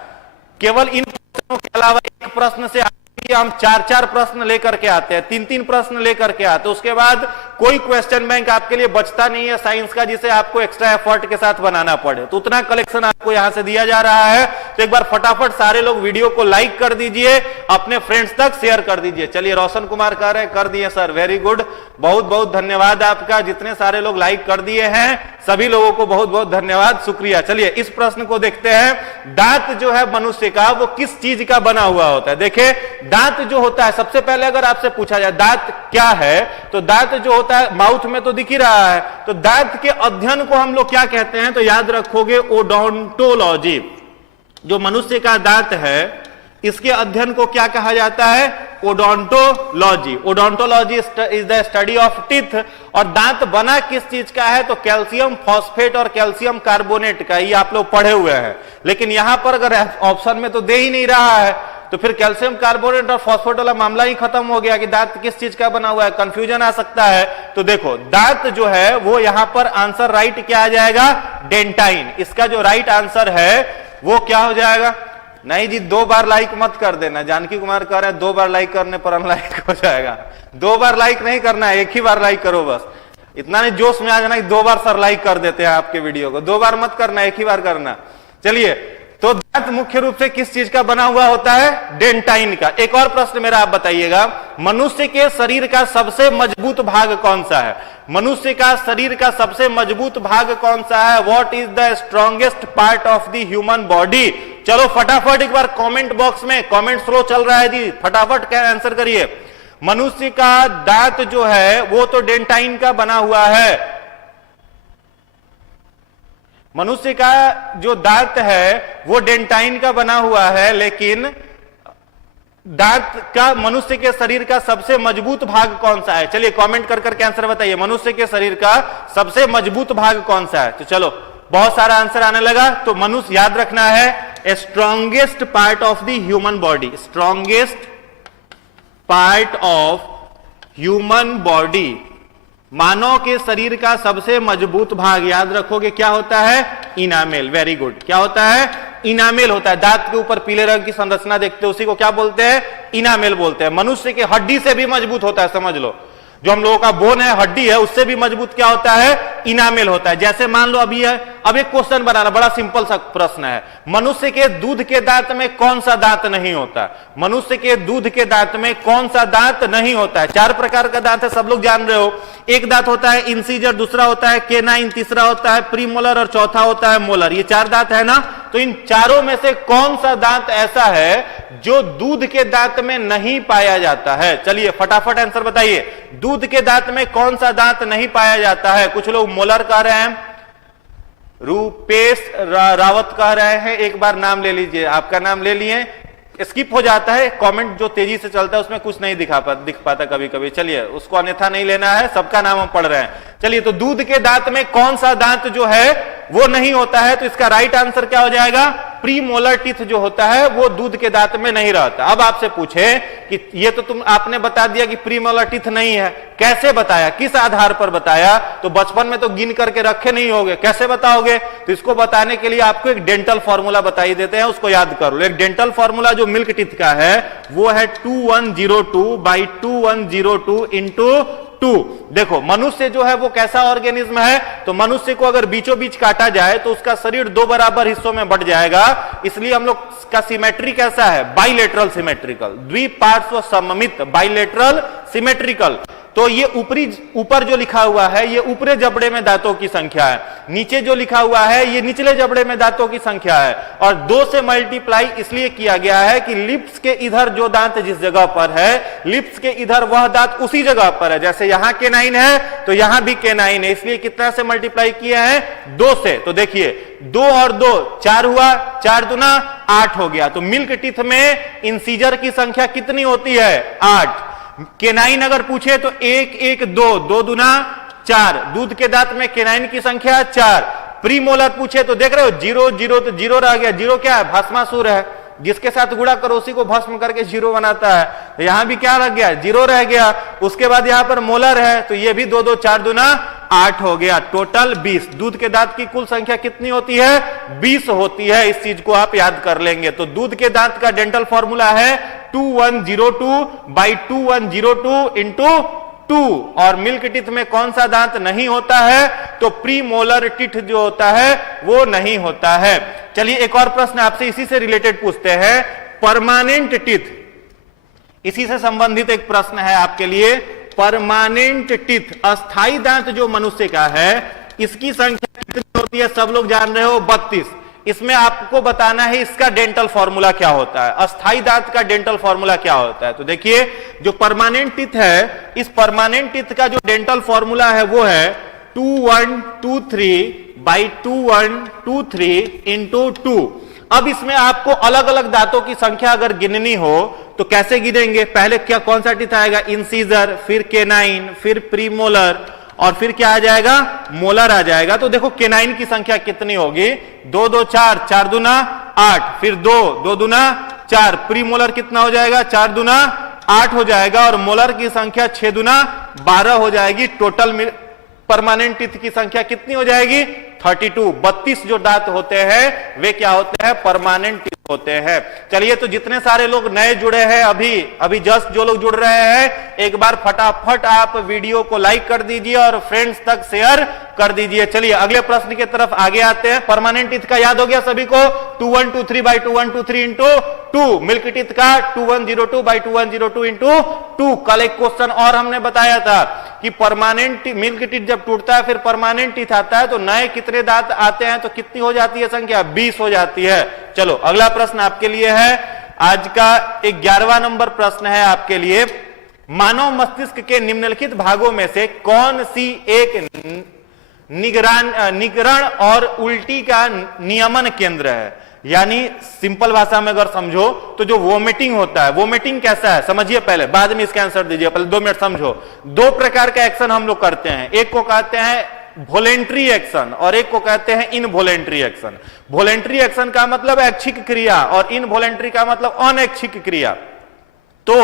केवल इन प्रश्नों के अलावा एक प्रश्न से हम 4-4 प्रश्न लेकर के आते हैं, 3-3 प्रश्न लेकर के आते हैं। उसके बाद कोई क्वेश्चन बैंक आपके लिए बचता नहीं है साइंस का जिसे आपको एक्स्ट्रा एफर्ट के साथ बनाना पड़े। तो उतना कलेक्शन आपको यहां से दिया जा रहा है। तो एक बार फटाफट सारे लोग वीडियो को लाइक कर दीजिए, अपने फ्रेंड्स तक शेयर कर दीजिए। चलिए रोशन कुमार कह रहे हैं कर दिए सर, वेरी गुड, बहुत बहुत धन्यवाद आपका। जितने सारे लोग लाइक कर दिए हैं सभी लोगों को बहुत बहुत धन्यवाद, शुक्रिया। चलिए इस प्रश्न को देखते हैं। दांत जो है मनुष्य का वो किस चीज का बना हुआ होता है? देखिए दांत जो होता है, सबसे पहले अगर आपसे पूछा जाए दांत क्या है तो दांत जो होता है माउथ में तो दिख ही रहा है, तो दांत के अध्ययन को हम लोग क्या कहते हैं? तो याद रखोगे ओडोंटोलॉजी। जो मनुष्य का दांत है इसके अध्ययन को क्या कहा जाता है? Odontology. Odontology is the study of teeth. और दांत बना किस चीज का है? तो कैल्शियम फॉस्फेट और कैल्शियम कार्बोनेट का, ये आप लोग पढ़े हुए हैं। लेकिन यहां पर अगर ऑप्शन में तो दे ही नहीं रहा है, तो फिर कैल्शियम कार्बोनेट और फॉस्फेट वाला मामला ही खत्म हो गया कि दांत किस चीज का बना हुआ है, कंफ्यूजन आ सकता है। तो देखो दांत जो है वो यहां पर आंसर राइट क्या आ जाएगा? डेंटाइन। इसका जो राइट आंसर है वो क्या हो जाएगा? नहीं जी 2 बार लाइक मत कर देना, जानकी कुमार कह रहे हैं 2 बार लाइक करने पर अनलाइक हो जाएगा। 2 बार लाइक नहीं करना है, एक ही बार लाइक करो बस। इतना नहीं जोश में आ जाना कि 2 बार सर लाइक कर देते हैं आपके वीडियो को, 2 बार मत करना, एक ही बार करना। चलिए, तो दांत मुख्य रूप से किस चीज का बना हुआ होता है? डेंटाइन का। एक और प्रश्न मेरा आप बताइएगा, मनुष्य के शरीर का सबसे मजबूत भाग कौन सा है? मनुष्य का शरीर का सबसे मजबूत भाग कौन सा है? What is the strongest part of the human body? चलो फटाफट एक बार कमेंट बॉक्स में, कमेंट स्लो चल रहा है जी, फटाफट क्या आंसर करिए। मनुष्य का दांत जो है वो तो डेंटाइन का बना हुआ है। मनुष्य का जो दांत है वो डेंटाइन का बना हुआ है, लेकिन दांत का मनुष्य के शरीर का सबसे मजबूत भाग कौन सा है? चलिए कमेंट कर करके आंसर बताइए, मनुष्य के शरीर का सबसे मजबूत भाग कौन सा है? तो चलो बहुत सारा आंसर आने लगा। तो मनुष्य, याद रखना है, strongest part of the human body, strongest part of human body, मानव के शरीर का सबसे मजबूत भाग याद रखोगे क्या होता है? इनामेल। Very good. क्या होता है? इनामेल होता है। दांत के ऊपर पीले रंग की संरचना देखते हो, उसी को क्या बोलते हैं? इनामेल बोलते हैं। मनुष्य की हड्डी से भी मजबूत होता है, समझ लो, जो हम लोगों का बोन है, हड्डी है, उससे भी मजबूत क्या होता है? इनामेल होता है। जैसे मान लो अभी है, अब एक क्वेश्चन बनाना, बड़ा सिंपल सा प्रश्न है, मनुष्य के दूध के दांत में कौन सा दांत नहीं होता? मनुष्य के दूध के दांत में कौन सा दांत नहीं होता है? 4 प्रकार का दांत है, सब लोग जान रहे हो। एक दांत होता है इंसीजर, दूसरा होता है केनाइन, तीसरा होता है प्रीमोलर और चौथा होता है मोलर। ये 4 दांत है ना। तो इन चारों में से कौन सा दांत ऐसा है जो दूध के दांत में नहीं पाया जाता है? चलिए फटाफट आंसर बताइए, दूध के दांत में कौन सा दांत नहीं पाया जाता है? कुछ लोग मोलर कह रहे हैं, रूपेश रावत कह रहे हैं, एक बार नाम ले लीजिए, आपका नाम ले लिए, स्किप हो जाता है, कमेंट जो तेजी से चलता है उसमें कुछ नहीं दिख पाता कभी कभी। चलिए उसको अन्यथा नहीं लेना है, सबका नाम हम पढ़ रहे हैं। चलिए, तो दूध के दांत में कौन सा दांत जो है वो नहीं होता है? तो इसका राइट आंसर क्या हो जाएगा? प्रीमोलर टीथ जो होता है वो दूध के दांत में नहीं रहता। अब आपसे पूछे कि ये तो आपने बता दिया कि प्रीमोलर टीथ नहीं है, कैसे बताया, किस आधार पर बताया? तो बचपन में तो गिन करके रखे नहीं होगे, कैसे बताओगे? तो इसको बताने के लिए आपको एक डेंटल फॉर्मूला बताई देते हैं, उसको याद कर लो। एक डेंटल फॉर्मूला जो मिल्क टीथ का है वो है 2102/2102 इंटू 2। देखो मनुष्य जो है वो कैसा ऑर्गेनिज्म है? तो मनुष्य को अगर बीचों बीच काटा जाए तो उसका शरीर 2 बराबर हिस्सों में बंट जाएगा, इसलिए हम लोग का सिमेट्री कैसा है? बाइलेटरल सिमेट्रिकल, द्विपार्श्व सममित, बाइलेटरल सिमेट्रिकल। तो ये ऊपर जो लिखा हुआ है ये ऊपरे जबड़े में दांतों की संख्या है, नीचे जो लिखा हुआ है ये निचले जबड़े में दांतों की संख्या है, और 2 से मल्टीप्लाई इसलिए किया गया है कि लिप्स के इधर जो दांत जिस जगह पर है, लिप्स के इधर वह दांत उसी जगह पर है। जैसे यहां केनाइन है तो यहां भी केनाइन है, इसलिए कितना से मल्टीप्लाई किए हैं? 2 से। तो देखिए 2 और 2 4 हुआ, 4 दूना 8 हो गया। तो मिल्क टीथ में इंसीजर की संख्या कितनी होती है? 8। केनाइन अगर पूछे तो 1 1 2, 2 दूना 4। दूध के दांत में केनाइन की संख्या 4। प्रीमोलर पूछे तो देख रहे हो 0 0, तो 0 रह गया। 0 क्या है? भस्मासुर है, जिसके साथ गुणा करो उसी को भस्म करके 0 बनाता है। तो यहां भी क्या रह गया? 0 रह गया। उसके बाद यहां पर मोलर है, तो ये भी 2 2 4 दूना 8 हो गया, टोटल 20। दूध के दांत की कुल संख्या कितनी होती है? 20 होती है। इस चीज को आप याद कर लेंगे। तो दूध के दांत का डेंटल फॉर्मूला है 2102/2102 इंटू 2। और मिल्क टीथ में कौन सा दांत नहीं होता है? तो प्रीमोलर टीथ जो होता है वो नहीं होता है। चलिए एक और प्रश्न आपसे इसी से रिलेटेड पूछते हैं, परमानेंट टीथ, इसी से संबंधित एक प्रश्न है आपके लिए। परमानेंट टीथ, अस्थाई दांत जो मनुष्य का है, इसकी संख्या कितनी होती है? सब लोग जान रहे हो, 32। इसमें आपको बताना है इसका डेंटल फॉर्मूला क्या होता है, अस्थाई दांत का डेंटल फॉर्मूला क्या होता है। तो देखिए जो परमानेंट टीथ है, इस परमानेंट टीथ का जो डेंटल फॉर्मूला है वो है 2123/2123 इंटू 2। अब इसमें आपको अलग अलग दांतों की संख्या अगर गिननी हो तो कैसे गिनेंगे? पहले क्या कौन सा टीथ आएगा? इंसीजर, फिर केनाइन, फिर प्रीमोलर, और फिर क्या आ जाएगा? मोलर आ जाएगा। तो देखो केनाइन की संख्या कितनी होगी? 2 2 4, 4 दूना 8, फिर 2 2 दूना 4। प्रीमोलर कितना हो जाएगा? 4 दूना 8 हो जाएगा, और मोलर की संख्या 6 दूना 12 हो जाएगी। टोटल परमानेंट टीथ की संख्या कितनी हो जाएगी? 32। 32 जो दांत होते हैं वे क्या होते हैं? परमानेंट टीथ होते हैं। चलिए, तो जितने सारे लोग नए जुड़े हैं, अभी जस्ट जो लोग जुड़ रहे हैं, एक बार फटाफट आप वीडियो को लाइक कर दीजिए और फ्रेंड्स तक शेयर कर दीजिए। चलिए अगले प्रश्न की तरफ आगे आते हैं। परमानेंट टीथ का याद हो गया सभी को, 2123 बाई 2123 इंटू 2। मिल्क टीथ का 2102 बाई 2102 इंटू 2। कल एक क्वेश्चन और हमने बताया था कि परमानेंट मिल्क टीथ जब टूटता है फिर परमानेंट टीथ आता है तो नए कितने दांत आते हैं, तो कितनी हो जाती है संख्या, 20 हो जाती है। चलो अगला प्रश्न आपके लिए है, आज का 11वां नंबर प्रश्न है आपके लिए। मानव मस्तिष्क के निम्नलिखित भागों में से कौन सी एक निगरण और उल्टी का नियमन केंद्र है? यानी सिंपल भाषा में अगर समझो तो जो वोमिटिंग होता है, वोमिटिंग कैसा है समझिए पहले, बाद में इसका आंसर दीजिए, पहले 2 मिनट समझो। 2 प्रकार का एक्शन हम लोग करते हैं, एक को कहते हैं वॉलेंट्री एक्शन और एक को कहते हैं इनवॉलेंट्री एक्शन। वॉलेंट्री एक्शन का मतलब ऐच्छिक क्रिया और इनवॉलेंट्री का मतलब अनैच्छिक क्रिया। तो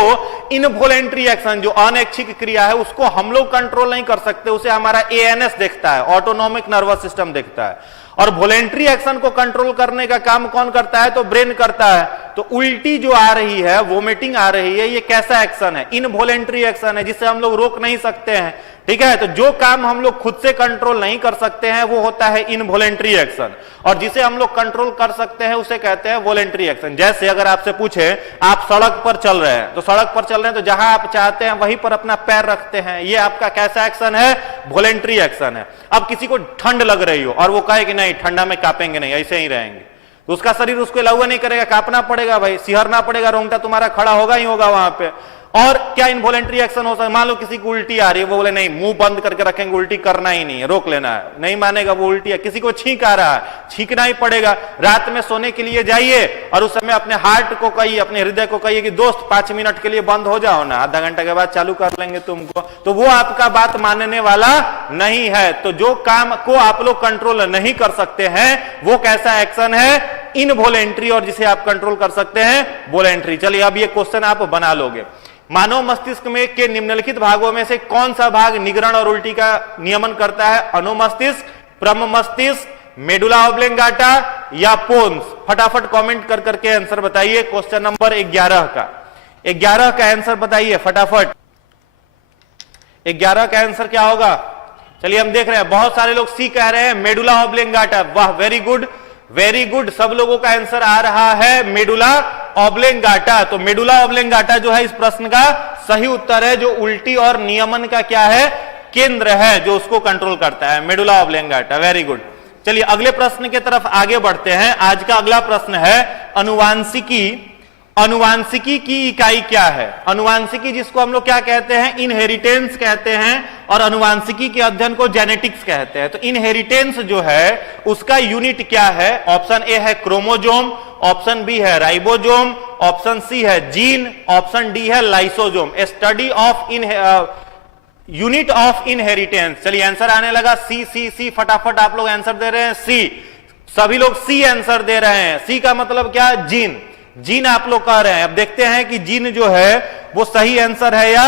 इनवॉलेंट्री एक्शन जो अनैच्छिक क्रिया है उसको हम लोग कंट्रोल नहीं कर सकते, उसे हमारा एएनएस देखता है, ऑटोनॉमिक नर्वस सिस्टम देखता है। और वॉलेंट्री एक्शन को कंट्रोल करने का काम कौन करता है, तो ब्रेन करता है। तो उल्टी जो आ रही है, वोमिटिंग आ रही है, ये कैसा एक्शन है, इनवॉलेंट्री एक्शन है जिसे हम लोग रोक नहीं सकते हैं। ठीक है, तो जो काम हम लोग खुद से कंट्रोल नहीं कर सकते हैं वो होता है इनवॉलेंट्री एक्शन, और जिसे हम लोग कंट्रोल कर सकते हैं उसे कहते हैं वॉलेंट्री एक्शन। जैसे अगर आपसे पूछे आप सड़क पर चल रहे हैं, तो सड़क पर चल रहे हैं तो जहां आप चाहते हैं वहीं पर अपना पैर रखते हैं, ये आपका कैसा एक्शन है, वॉलेंट्री एक्शन है। अब किसी को ठंड लग रही हो और वो कहे कि नहीं ठंडा में कांपेंगे नहीं, ऐसे ही रहेंगे, तो उसका शरीर उसको अलाउ नहीं करेगा, कांपना पड़ेगा भाई, सिहरना पड़ेगा, रोंगटा तुम्हारा खड़ा होगा ही होगा वहां पे। और क्या इनवॉलेंट्री एक्शन हो सकता, मान लो किसी को उल्टी आ रही है, वो बोले नहीं मुंह बंद करके रखेंगे, उल्टी करना ही नहीं है, रोक लेना है, नहीं मानेगा वो उल्टी है। किसी को छींक आ रहा है, छींकना ही पड़ेगा। रात में सोने के लिए जाइए और उस समय अपने हार्ट को कहिए, अपने हृदय को कहिए कि दोस्त 5 मिनट के लिए बंद हो जाओ ना, आधा घंटा के बाद चालू कर लेंगे तुमको, तो वो आपका बात मानने वाला नहीं है। तो जो काम को आप लोग कंट्रोल नहीं कर सकते हैं वो कैसा एक्शन है, इनवॉलेंट्री, और जिसे आप कंट्रोल कर सकते हैं वॉलेंट्री। चलिए अब ये क्वेश्चन आप बना लोगे। मानव मस्तिष्क में के निम्नलिखित भागों में से कौन सा भाग निगरण और उल्टी का नियमन करता है, अनुमस्तिष्क, प्रमस्तिष्क, मेडुला ऑब्लेंगाटा या पोन्स? फटाफट कमेंट कर करके आंसर बताइए। क्वेश्चन नंबर 11 का आंसर बताइए फटाफट। 11 का आंसर क्या होगा? चलिए हम देख रहे हैं, बहुत सारे लोग सी कह रहे हैं, मेडुला ऑब्लेंगाटा। वाह, वेरी गुड वेरी गुड, सब लोगों का आंसर आ रहा है मेडुला ऑब्लेंगाटा। तो मेडुला ऑब्लेंगाटा जो है इस प्रश्न का सही उत्तर है, जो उल्टी और नियमन का क्या है, केंद्र है, जो उसको कंट्रोल करता है, मेडुला ऑब्लेंगाटा। Very good. चलिए अगले प्रश्न की तरफ आगे बढ़ते हैं। आज का अगला प्रश्न है अनुवांशिकी। अनुवांशिकी की इकाई क्या है? अनुवांशिकी जिसको हम लोग क्या कहते हैं, इनहेरिटेंस कहते हैं, और अनुवांशिकी के अध्ययन को जेनेटिक्स कहते हैं। तो इनहेरिटेंस जो है उसका यूनिट क्या है? ऑप्शन ए है क्रोमोजोम, ऑप्शन बी है राइबोजोम, ऑप्शन सी है जीन, ऑप्शन डी है lysosome. Study of unit of inheritance. चलिए आंसर आने लगा, सी सी सी, फटाफट आप लोग आंसर दे रहे हैं सी, सभी लोग सी आंसर दे रहे हैं। सी का मतलब क्या? जीन। जीन आप लोग कह रहे हैं। अब देखते हैं कि जीन जो है वो सही आंसर है या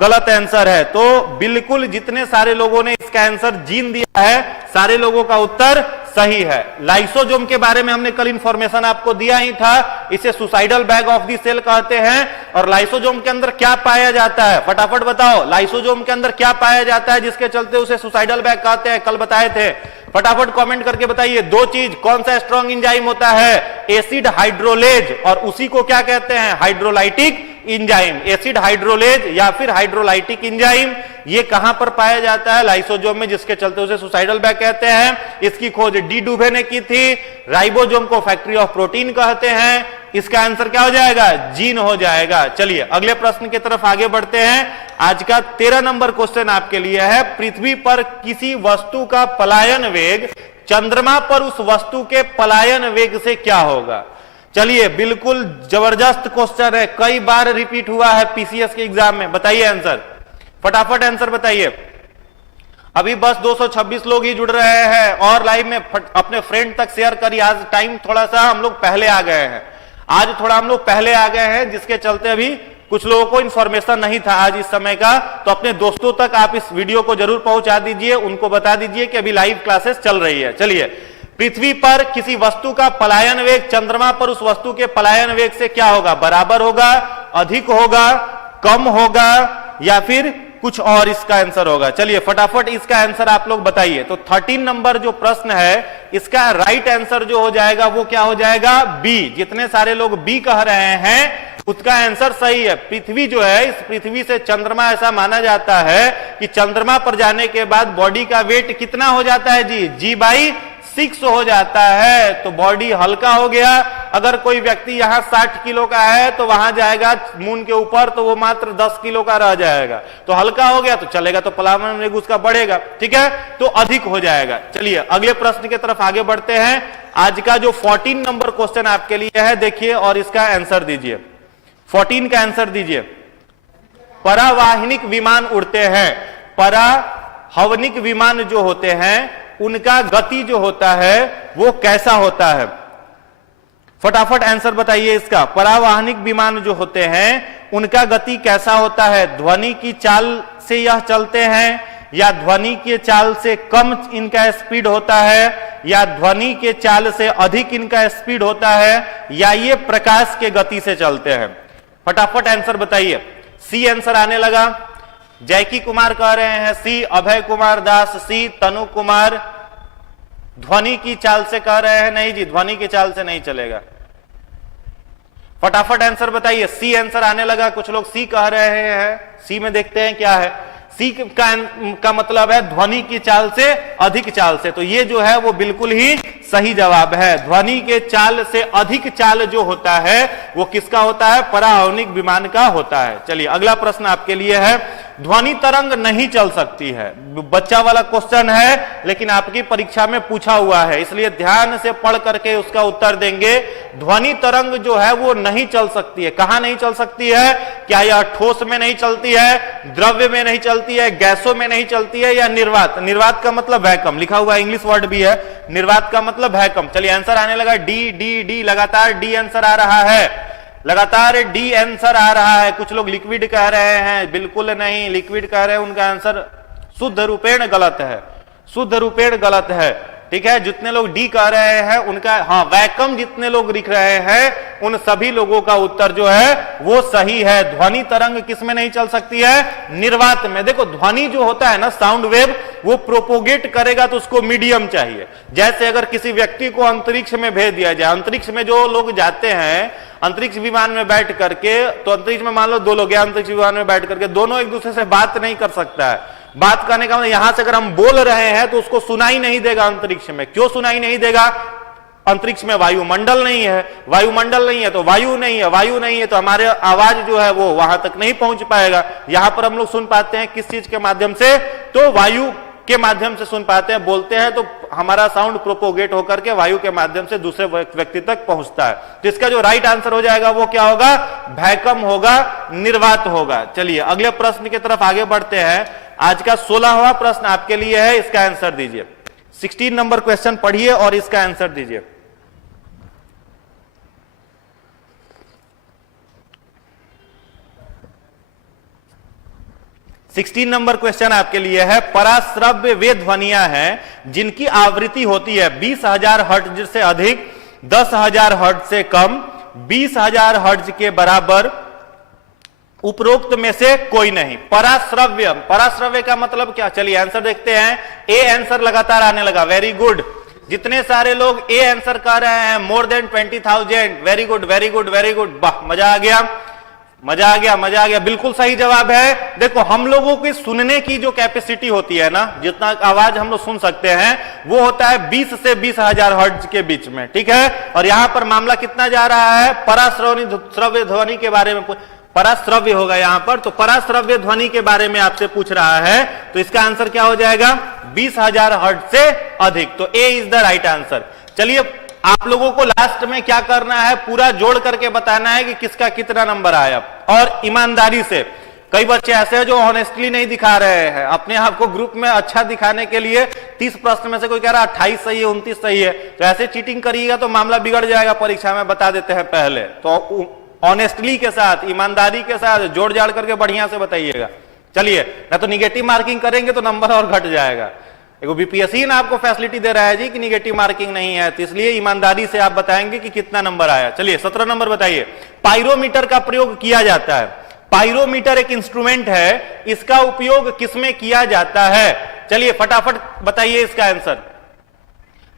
गलत आंसर है। तो बिल्कुल जितने सारे लोगों ने इसका आंसर जीन दिया है, सारे लोगों का उत्तर सही है। लाइसोजोम के बारे में हमने कल इंफॉर्मेशन आपको दिया ही था, इसे suicidal bag of the cell कहते हैं। और लाइसोजोम के अंदर क्या पाया जाता है, फटाफट बताओ, लाइसोजोम के अंदर क्या पाया जाता है जिसके चलते उसे सुसाइडल बैग कहते हैं? कल बताए थे, फटाफट कमेंट करके बताइए। 2 चीज, कौन सा स्ट्रॉन्ग एंजाइम होता है? एसिड हाइड्रोलेज, और उसी को क्या कहते हैं? Hydrolytic enzyme. एसिड हाइड्रोलेज या फिर हाइड्रोलाइटिक एंजाइम, ये कहां पर पाया जाता है? लाइसोजोम में, जिसके चलते उसे सुसाइडल बैग कहते हैं। इसकी खोज डी डुबे ने की थी। राइबोजोम को फैक्ट्री ऑफ प्रोटीन कहते हैं। इसका आंसर क्या हो जाएगा? जीन हो जाएगा। चलिए अगले प्रश्न की तरफ आगे बढ़ते हैं। आज का 13 नंबर क्वेश्चन आपके लिए है, पृथ्वी पर किसी वस्तु का पलायन वेग चंद्रमा पर उस वस्तु के पलायन वेग से क्या होगा? चलिए बिल्कुल जबरदस्त क्वेश्चन है, कई बार रिपीट हुआ है पीसीएस के एग्जाम में। बताइए आंसर, फटाफट आंसर बताइए। अभी बस 226 लोग ही जुड़ रहे हैं और लाइव में अपने फ्रेंड तक शेयर करिए। आज टाइम थोड़ा सा हम लोग पहले आ गए हैं, आज थोड़ा हम लोग पहले आ गए हैं, जिसके चलते अभी कुछ लोगों को इंफॉर्मेशन नहीं था आज इस समय का। तो अपने दोस्तों तक आप इस वीडियो को जरूर पहुंचा दीजिए, उनको बता दीजिए कि अभी लाइव क्लासेस चल रही है। चलिए पृथ्वी पर किसी वस्तु का पलायन वेग चंद्रमा पर उस वस्तु के पलायन वेग से क्या होगा? बराबर होगा, अधिक होगा, कम होगा या फिर कुछ और इसका आंसर होगा? चलिए फटाफट इसका आंसर आप लोग बताइए। तो 13 नंबर जो प्रश्न है इसका राइट आंसर जो हो जाएगा वो क्या हो जाएगा? बी। जितने सारे लोग बी कह रहे हैं उसका आंसर सही है। पृथ्वी जो है, इस पृथ्वी से चंद्रमा ऐसा माना जाता है कि चंद्रमा पर जाने के बाद बॉडी का वेट कितना हो जाता है जी? G/6 हो जाता है। तो बॉडी हल्का हो गया। अगर कोई व्यक्ति यहां 60 किलो का है तो वहां जाएगा मून के ऊपर तो वो मात्र 10 किलो का रह जाएगा। तो हल्का हो गया तो चलेगा, तो पलायन वेग उसका बढ़ेगा, ठीक है, तो अधिक हो जाएगा। चलिए अगले प्रश्न की तरफ आगे बढ़ते हैं। आज का जो 14 नंबर क्वेश्चन आपके लिए है, देखिए और इसका आंसर दीजिए। 14 का आंसर दीजिए। परावाहिनिक विमान उड़ते हैं, पराहवनिक विमान जो होते हैं उनका गति जो होता है वो कैसा होता है? फटाफट आंसर बताइए इसका। परावाहनिक विमान जो होते हैं उनका गति कैसा होता है? ध्वनि की चाल से यह चलते हैं या ध्वनि के चाल से कम इनका स्पीड होता है या ध्वनि के चाल से अधिक इनका स्पीड होता है या ये प्रकाश के गति से चलते हैं? फटाफट आंसर बताइए। सी आंसर आने लगा। जैकी कुमार कह रहे हैं सी, अभय कुमार दास सी, तनु कुमार ध्वनि की चाल से कह रहे हैं नहीं जी, ध्वनि की चाल से नहीं चलेगा। फटाफट आंसर बताइए। सी आंसर आने लगा। कुछ लोग सी कह रहे हैं, सी में देखते हैं क्या है। सी का मतलब है ध्वनि की चाल से अधिक चाल से, तो ये जो है वो बिल्कुल ही सही जवाब है। ध्वनि के चाल से अधिक चाल जो होता है वो किसका होता है? पराहवनिक विमान का होता है। चलिए अगला प्रश्न आपके लिए है। ध्वनि तरंग नहीं चल सकती है, बच्चा वाला क्वेश्चन है लेकिन आपकी परीक्षा में पूछा हुआ है, इसलिए ध्यान से पढ़ करके उसका उत्तर देंगे। ध्वनि तरंग जो है वो नहीं चल सकती है। कहां नहीं चल सकती है? क्या यह ठोस में नहीं चलती है, द्रव्य में नहीं चलती है, गैसों में नहीं चलती है या निर्वात? निर्वात का मतलब वैक्यूम, लिखा हुआ इंग्लिश वर्ड भी है, निर्वात का मतलब वैक्यूम। चलिए आंसर आने लगा। डी डी डी, लगातार डी आंसर आ रहा है, लगातार डी आंसर आ रहा है। कुछ लोग लिक्विड कह रहे हैं, बिल्कुल नहीं, लिक्विड कह रहे हैं उनका आंसर शुद्ध रूपेण गलत है, शुद्ध रूपेण गलत है, ठीक है। जितने लोग डी कह रहे हैं उनका, हाँ वैक्यूम जितने लोग लिख रहे हैं उन सभी लोगों का उत्तर जो है वो सही है। ध्वनि तरंग किस में नहीं चल सकती है? निर्वात में। देखो ध्वनि जो होता है ना, साउंड वेव, वो प्रोपोगेट करेगा तो उसको मीडियम चाहिए। जैसे अगर किसी व्यक्ति को अंतरिक्ष में भेज दिया जाए, अंतरिक्ष में जो लोग जाते हैं अंतरिक्ष विमान में बैठ करके, तो अंतरिक्ष में मान लो दो लोग अंतरिक्ष विमान में बैठ करके, दोनों एक दूसरे से बात नहीं कर सकता है। बात करने का मतलब यहां से अगर हम बोल रहे हैं तो उसको सुनाई नहीं देगा अंतरिक्ष में। क्यों सुनाई नहीं देगा? अंतरिक्ष में वायुमंडल नहीं है, वायुमंडल नहीं है तो वायु नहीं है, वायु नहीं है तो हमारे आवाज जो है वो वहां तक नहीं पहुंच पाएगा। यहां पर हम लोग सुन पाते हैं किस चीज के माध्यम से? तो वायु के माध्यम से सुन पाते हैं। बोलते हैं तो हमारा साउंड प्रोपोगेट होकर के वायु के माध्यम से दूसरे व्यक्ति तक पहुंचता है। तो इसका जो राइट आंसर हो जाएगा वो क्या होगा? वैक्यूम होगा, निर्वात होगा। चलिए अगले प्रश्न की तरफ आगे बढ़ते हैं। आज का 16वां प्रश्न आपके लिए है, इसका आंसर दीजिए। 16 नंबर क्वेश्चन पढ़िए और इसका आंसर दीजिए। सिक्सटीन नंबर क्वेश्चन आपके लिए है। पराश्रव्य वे ध्वनियां हैं जिनकी आवृत्ति होती है 20,000 हर्ट्ज से अधिक, 10,000 हर्ट्ज से कम, 20,000 हर्ट्ज के बराबर, उपरोक्त में से कोई नहीं। पराश्रव्य, पराश्रव्य का मतलब क्या? चलिए आंसर देखते हैं। ए आंसर लगातार आने लगा, वेरी गुड। जितने सारे लोग ए आंसर कर रहे हैं, more than 20,000, very good very good very good, वाह मजा आ गया, मजा आ गया, मजा आ गया। बिल्कुल सही जवाब है। देखो हम लोगों की सुनने की जो कैपेसिटी होती है ना, जितना आवाज हम लोग सुन सकते हैं वो होता है 20 से 20,000 हर्ट्ज के बीच में, ठीक है। और यहां पर मामला कितना जा रहा है? पराश्रव्य ध्वनि के बारे में, पराश्रव्य होगा यहां पर, तो पराश्रव्य ध्वनि के बारे में आपसे पूछ रहा है। तो इसका आंसर क्या हो जाएगा? 20,000 हर्ट्ज से अधिक। तो ए इज द राइट आंसर। चलिए आप लोगों को लास्ट में क्या करना है? पूरा जोड़ करके बताना है कि किसका कितना नंबर आया, और ईमानदारी से। कई बच्चे ऐसे हैं जो ऑनेस्टली नहीं दिखा रहे हैं अपने आप को ग्रुप में अच्छा दिखाने के लिए। 30 प्रश्न में से कोई कह रहा 28 सही है, 29 सही है, तो ऐसे चीटिंग करिएगा तो मामला बिगड़ जाएगा परीक्षा में, बता देते हैं पहले। तो ऑनेस्टली के साथ, ईमानदारी के साथ जोड़ जाड़ करके बढ़िया से बताइएगा। चलिए, ना तो निगेटिव मार्किंग करेंगे तो नंबर और घट जाएगा। देखो बीपीएससी ना आपको फैसिलिटी दे रहा है जी कि निगेटिव मार्किंग नहीं है, तो इसलिए ईमानदारी से आप बताएंगे कि कितना नंबर आया। चलिए 17 नंबर बताइए। पायरोमीटर का प्रयोग किया जाता है। पायरोमीटर एक इंस्ट्रूमेंट है, इसका उपयोग किसमें किया जाता है? चलिए फटाफट बताइए इसका आंसर।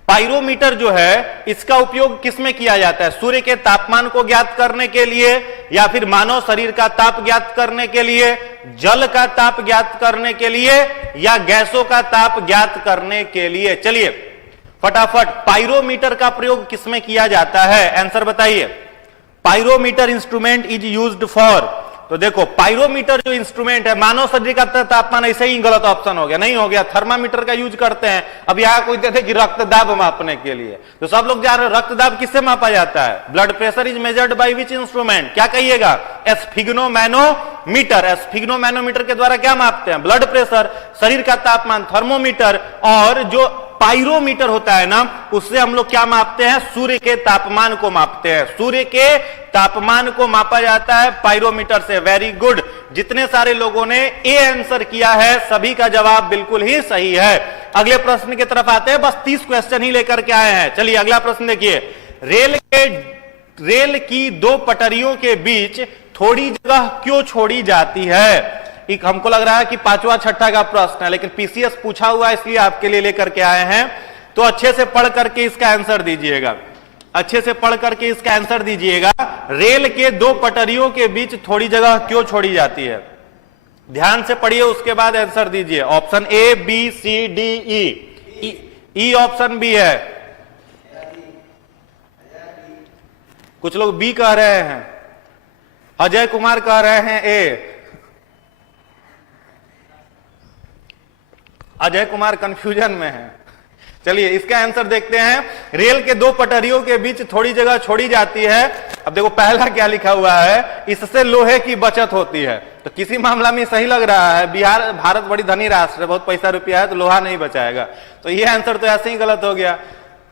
पायरोमीटर जो है इसका उपयोग किसमें किया जाता है? सूर्य के तापमान को ज्ञात करने के लिए, या फिर मानव शरीर का ताप ज्ञात करने के लिए, जल का ताप ज्ञात करने के लिए, या गैसों का ताप ज्ञात करने के लिए? चलिए फटाफट पायरोमीटर का प्रयोग किसमें किया जाता है? आंसर बताइए। Pyrometer instrument is used for, तो देखो पायरोमीटर जो इंस्ट्रूमेंट है, मानव शरीर का तापमान, ऐसे ही गलत ऑप्शन हो गया, नहीं हो गया। थर्मामीटर का यूज करते हैं। अब यहां कोई कहते हैं कि रक्तदाब मापने के लिए, तो सब लोग जा रहे हैं रक्तदाब किससे मापा जाता है? Blood pressure is measured by which instrument? क्या कहिएगा? एस्फिग्नोमैनोमीटर। एस्फिग्नोमैनोमीटर के द्वारा क्या मापते हैं? ब्लड प्रेशर, शरीर का तापमान थर्मोमीटर, और जो पायरोमीटर होता है ना, उससे हम लोग क्या मापते हैं? सूर्य के तापमान को मापते हैं। सूर्य के तापमान को मापा जाता है पायरोमीटर से। Very good. जितने सारे लोगों ने ए आंसर किया है सभी का जवाब बिल्कुल ही सही है। अगले प्रश्न की तरफ आते हैं। बस 30 क्वेश्चन ही लेकर के आए हैं। चलिए अगला प्रश्न देखिए। रेल की दो पटरियों के बीच थोड़ी जगह क्यों छोड़ी जाती है? एक हमको लग रहा है कि पांचवा छठा का प्रश्न है, लेकिन पीसीएस पूछा हुआ है इसलिए आपके लिए लेकर के आए हैं। तो अच्छे से पढ़ करके इसका आंसर दीजिएगा। अच्छे से पढ़ करके इसका आंसर दीजिएगा। रेल के दो पटरियों के बीच थोड़ी जगह क्यों छोड़ी जाती है? ध्यान से पढ़िए, उसके बाद आंसर दीजिए। Option A, B, C, D, E option B है। कुछ लोग बी कह रहे हैं, अजय कुमार कह रहे हैं ए। अजय कुमार कंफ्यूजन में है। चलिए इसका आंसर देखते हैं। रेल के दो पटरियों के बीच थोड़ी जगह छोड़ी जाती है। अब देखो पहला क्या लिखा हुआ है? इससे लोहे की बचत होती है। तो किसी मामला में सही लग रहा है। भारत बड़ी धनी राष्ट्र है, बहुत पैसा रुपया है, तो लोहा नहीं बचाएगा। तो ये आंसर तो ऐसे ही गलत हो गया।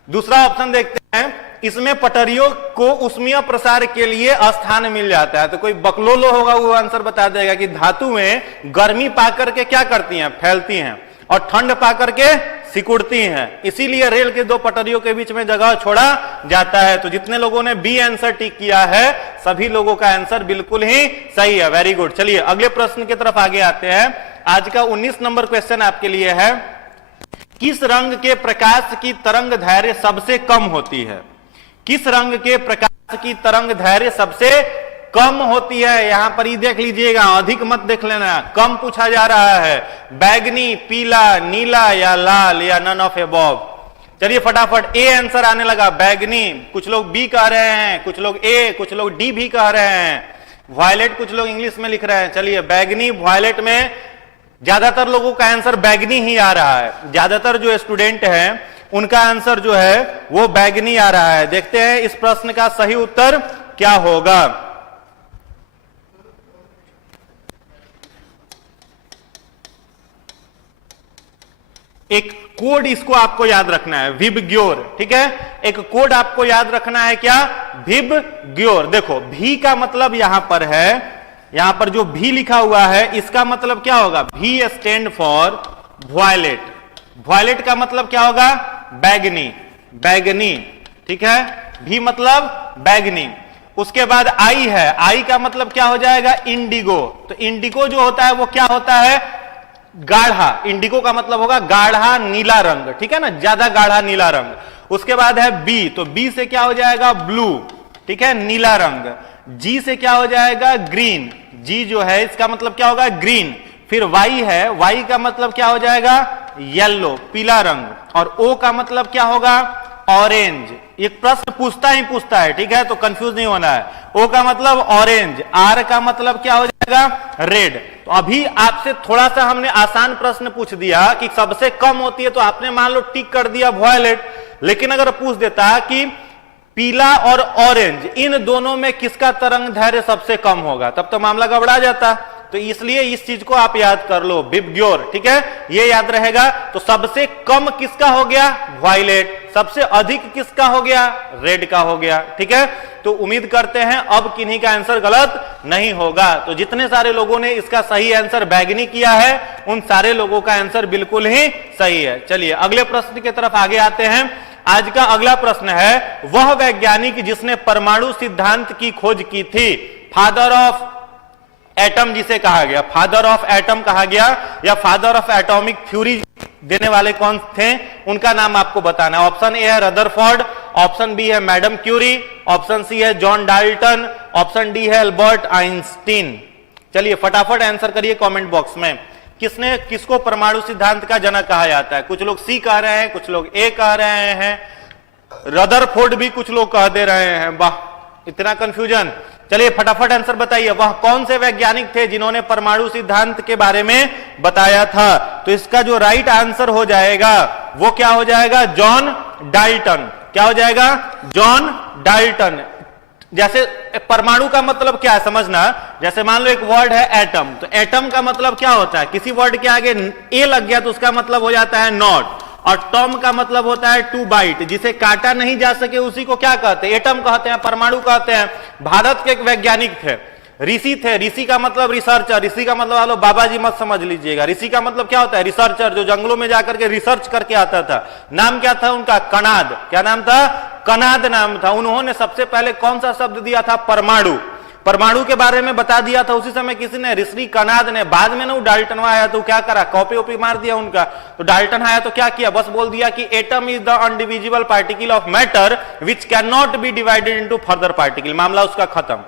दूसरा ऑप्शन देखते हैं। इसमें पटरियों को ऊष्मीय प्रसार के लिए स्थान मिल जाता है। तो कोई बकलोलो होगा, वो आंसर बता देगा कि धातुएं गर्मी पाकर के क्या करती हैं? फैलती हैं, और ठंड पाकर के सिकुड़ती हैं। इसीलिए रेल के दो पटरियों के बीच में जगह छोड़ा जाता है। तो जितने लोगों ने बी आंसर टिक किया है सभी लोगों का आंसर बिल्कुल ही सही है। Very good. चलिए अगले प्रश्न की तरफ आगे आते हैं। आज का 19 नंबर क्वेश्चन आपके लिए है। किस रंग के प्रकाश की तरंग दैर्घ्य सबसे कम होती है? किस रंग के प्रकाश की तरंग दैर्घ्य सबसे कम होती है? यहां पर ही देख लीजिएगा, अधिक मत देख लेना। कम पूछा जा रहा है। बैगनी, पीला, नीला या लाल, या नन ऑफ अबव? चलिए फटाफट ए आंसर आने लगा। बैगनी, कुछ लोग बी कह रहे हैं, कुछ लोग ए, कुछ लोग डी भी कह रहे हैं। वायलेट कुछ लोग इंग्लिश में लिख रहे हैं। चलिए बैगनी, वायलेट में ज्यादातर लोगों का आंसर बैगनी ही आ रहा है। ज्यादातर जो स्टूडेंट हैं उनका आंसर जो है वो बैगनी आ रहा है। देखते हैं इस प्रश्न का सही उत्तर क्या होगा। एक कोड इसको आपको याद रखना है, विबग्योर। ठीक है, एक कोड आपको याद रखना है, क्या? विबग्योर। देखो भी का मतलब यहां पर है, यहां पर जो भी लिखा हुआ है इसका मतलब क्या होगा? भी स्टैंड फॉर वायलेट। वायलेट का मतलब क्या होगा? बैगनी। बैगनी, ठीक है, भी मतलब बैगनी। उसके बाद आई है, आई का मतलब क्या हो जाएगा? इंडिगो। तो इंडिगो जो होता है वो क्या होता है? गाढ़ा। इंडिगो का मतलब होगा गाढ़ा नीला रंग। ठीक है ना, ज्यादा गाढ़ा नीला रंग। उसके बाद है बी, तो बी से क्या हो जाएगा? ब्लू। ठीक है, नीला रंग। जी से क्या हो जाएगा? ग्रीन। जी जो है इसका मतलब क्या होगा? ग्रीन। फिर वाई है, वाई का मतलब क्या हो जाएगा? येलो, पीला रंग। और ओ का मतलब क्या होगा? ऑरेंज। एक प्रश्न पूछता ही पूछता है, ठीक है, तो कंफ्यूज नहीं होना है। ओ का मतलब ऑरेंज। आर का मतलब क्या हो जाएगा? रेड। तो अभी आपसे थोड़ा सा हमने आसान प्रश्न पूछ दिया कि सबसे कम होती है, तो आपने मान लो टिक कर दिया वॉयलेट। लेकिन अगर पूछ देता कि पीला और ऑरेंज इन दोनों में किसका तरंग दैर्घ्य सबसे कम होगा, तब तो मामला गड़बड़ा जाता। तो इसलिए इस चीज को आप याद कर लो, विबग्योर। ठीक है, ये याद रहेगा। तो सबसे कम किसका हो गया? वायलेट। सबसे अधिक किसका हो गया? रेड का हो गया। ठीक है, तो उम्मीद करते हैं अब किन्हीं का आंसर गलत नहीं होगा। तो जितने सारे लोगों ने इसका सही आंसर बैगनी किया है उन सारे लोगों का आंसर बिल्कुल ही सही है। चलिए अगले प्रश्न की तरफ आगे आते हैं। आज का अगला प्रश्न है, वह वैज्ञानिक जिसने परमाणु सिद्धांत की खोज की थी, फादर ऑफ एटम जिसे कहा गया, फादर ऑफ एटम कहा गया या फादर ऑफ एटॉमिक थ्योरी देने वाले कौन थे, उनका नाम आपको बताना है। ऑप्शन ए है रदरफोर्ड, ऑप्शन बी है मैडम क्यूरी, ऑप्शन सी है जॉन डाल्टन, ऑप्शन डी है एल्बर्ट आइंस्टीन। चलिए फटाफट आंसर करिए कमेंट बॉक्स में। किसको परमाणु सिद्धांत का जनक कहा जाता है? कुछ लोग सी कह रहे हैं, कुछ लोग ए कह रहे हैं, रदरफोर्ड भी कुछ लोग कह दे रहे हैं। वाह, इतना कंफ्यूजन। चलिए फटाफट आंसर बताइए, वह कौन से वैज्ञानिक थे जिन्होंने परमाणु सिद्धांत के बारे में बताया था? तो इसका जो राइट आंसर हो जाएगा वो क्या हो जाएगा? John Dalton. क्या हो जाएगा? John Dalton. जैसे परमाणु का मतलब क्या है समझना, जैसे मान लो एक वर्ड है एटम, तो एटम का मतलब क्या होता है? किसी वर्ड के आगे ए लग गया तो उसका मतलब हो जाता है नॉट, और टॉम का मतलब होता है टू बाइट, जिसे काटा नहीं जा सके उसी को क्या कहते हैं? एटम कहते हैं, परमाणु कहते हैं। भारत के एक वैज्ञानिक थे, ऋषि थे। ऋषि का मतलब रिसर्चर, ऋषि का मतलब वालों बाबा जी मत समझ लीजिएगा। ऋषि का मतलब क्या होता है? रिसर्चर, जो जंगलों में जाकर के रिसर्च करके आता था। नाम क्या था उनका? कणाद। क्या नाम था? कणाद नाम था। उन्होंने सबसे पहले कौन सा शब्द दिया था? परमाणु। परमाणु के बारे में बता दिया था उसी समय किसी ने? ऋषि कणाद ने। बाद में ना डाल्टन आया तो क्या करा? कॉपी ओपी मार दिया उनका। तो डाल्टन आया तो क्या किया? बस बोल दिया कि atom is the undivisible particle of matter which can not be divided into further particle. मामला उसका खत्म,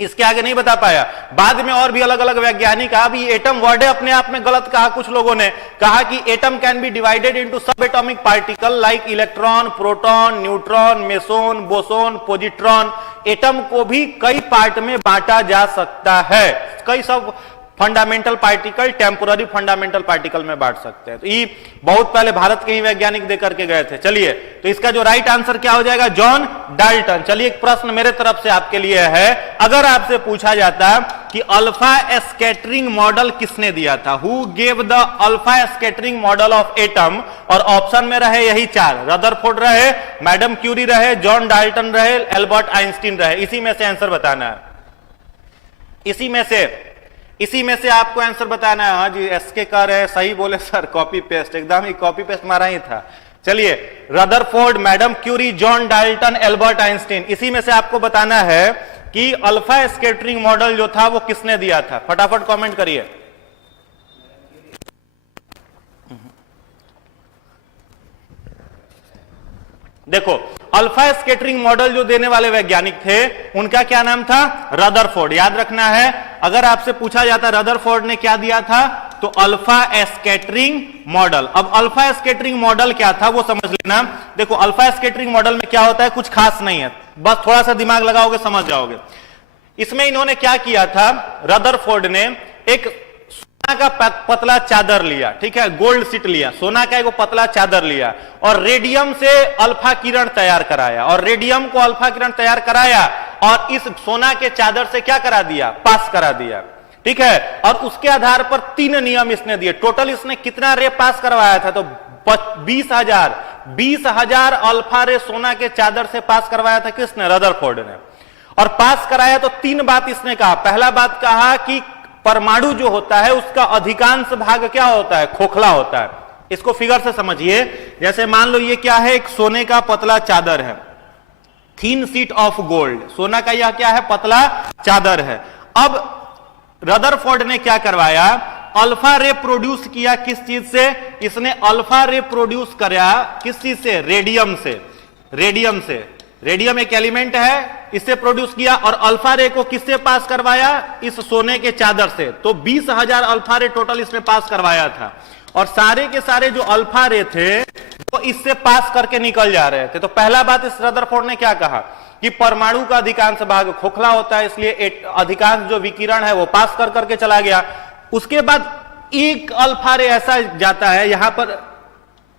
इसके आगे नहीं बता पाया। बाद में और भी अलग अलग वैज्ञानिक, अभी एटम वर्ड है अपने आप में गलत कहा। कुछ लोगों ने कहा कि atom can be divided into सब atomic particle like electron, proton, neutron, meson, boson, positron. Atom को भी कई पार्ट में बांटा जा सकता है। कई सब fundamental particle temporary fundamental particle में बांट सकते हैं। तो ये बहुत पहले भारत के ही वैज्ञानिक दे करके गए थे। चलिए, तो इसका जो राइट आंसर क्या हो जाएगा? John Dalton. चलिए एक प्रश्न मेरे तरफ से आपके लिए है, अगर आपसे पूछा जाता कि अल्फा स्कैटरिंग मॉडल किसने दिया था? Who gave the alpha scattering model of atom? और ऑप्शन में रहे यही चार, रदरफोर्ड रहे, मैडम क्यूरी रहे, जॉन डाल्टन रहे, एल्बर्ट आइंस्टीन रहे। इसी में से आंसर बताना है। इसी में से आपको आंसर बताना है। हाँ जी, एसके कह रहे हैं, सही बोले सर, कॉपी पेस्ट, एकदम ही कॉपी पेस्ट मारा ही था। चलिए, Rutherford, madam Curie, John Dalton, Albert Einstein, इसी में से आपको बताना है कि अल्फा स्कैटरिंग मॉडल जो था वो किसने दिया था। फटाफट कमेंट करिए। देखो, अल्फा स्कैटरिंग मॉडल जो देने वाले वैज्ञानिक थे उनका क्या नाम था? रदरफोर्ड। याद रखना है, अगर आपसे पूछा जाता रदरफोर्ड ने क्या दिया था तो अल्फा स्कैटरिंग मॉडल। अब अल्फा स्कैटरिंग मॉडल क्या था वो समझ लेना। देखो, अल्फा स्कैटरिंग मॉडल में क्या होता है, कुछ खास नहीं है, बस थोड़ा सा दिमाग लगाओगे समझ जाओगे। इसमें इन्होंने क्या किया था, रदरफोर्ड ने एक सोना का पतला चादर लिया, ठीक है, गोल्ड शीट लिया, सोना का एक पतला चादर लिया और रेडियम से अल्फा किरण तैयार कराया, और रेडियम को अल्फा किरण तैयार कराया और इस सोना के चादर से क्या करा दिया? पास करा दिया, ठीक है। और उसके आधार पर 3 नियम इसने दिए। टोटल इसने कितना रे पास करवाया था? तो 20,000 अल्फा रे सोना के चादर से पास करवाया था किसने? रदरफोर्ड ने। और पास कराया तो 3 बात इसने कहा। पहला बात कहा कि परमाणु जो होता है उसका अधिकांश भाग क्या होता है? खोखला होता है। इसको फिगर से समझिए। जैसे मान लो ये क्या है, एक सोने का पतला चादर है, थिन शीट ऑफ गोल्ड। सोना का यह क्या है? पतला चादर है। अब रदरफोर्ड ने क्या करवाया? अल्फा रे प्रोड्यूस किया। किस चीज से? इसने अल्फा रे प्रोड्यूस कराया किस चीज से? रेडियम से। रेडियम से, रेडियम एक एलिमेंट है, इससे प्रोड्यूस किया। और अल्फा रे को किससे पास करवाया? इस सोने के चादर से। तो 20,000 अल्फा रे टोटल इसने पास करवाया था। और सारे के सारे जो अल्फा रे थे वो इससे पास करके निकल जा रहे थे। तो पहला बात इस रदरफोर्ड ने क्या कहा कि परमाणु का अधिकांश भाग खोखला होता है, इसलिए अधिकांश जो विकिरण है वो पास कर करके चला गया। उसके बाद एक अल्फा रे ऐसा जाता है, यहां पर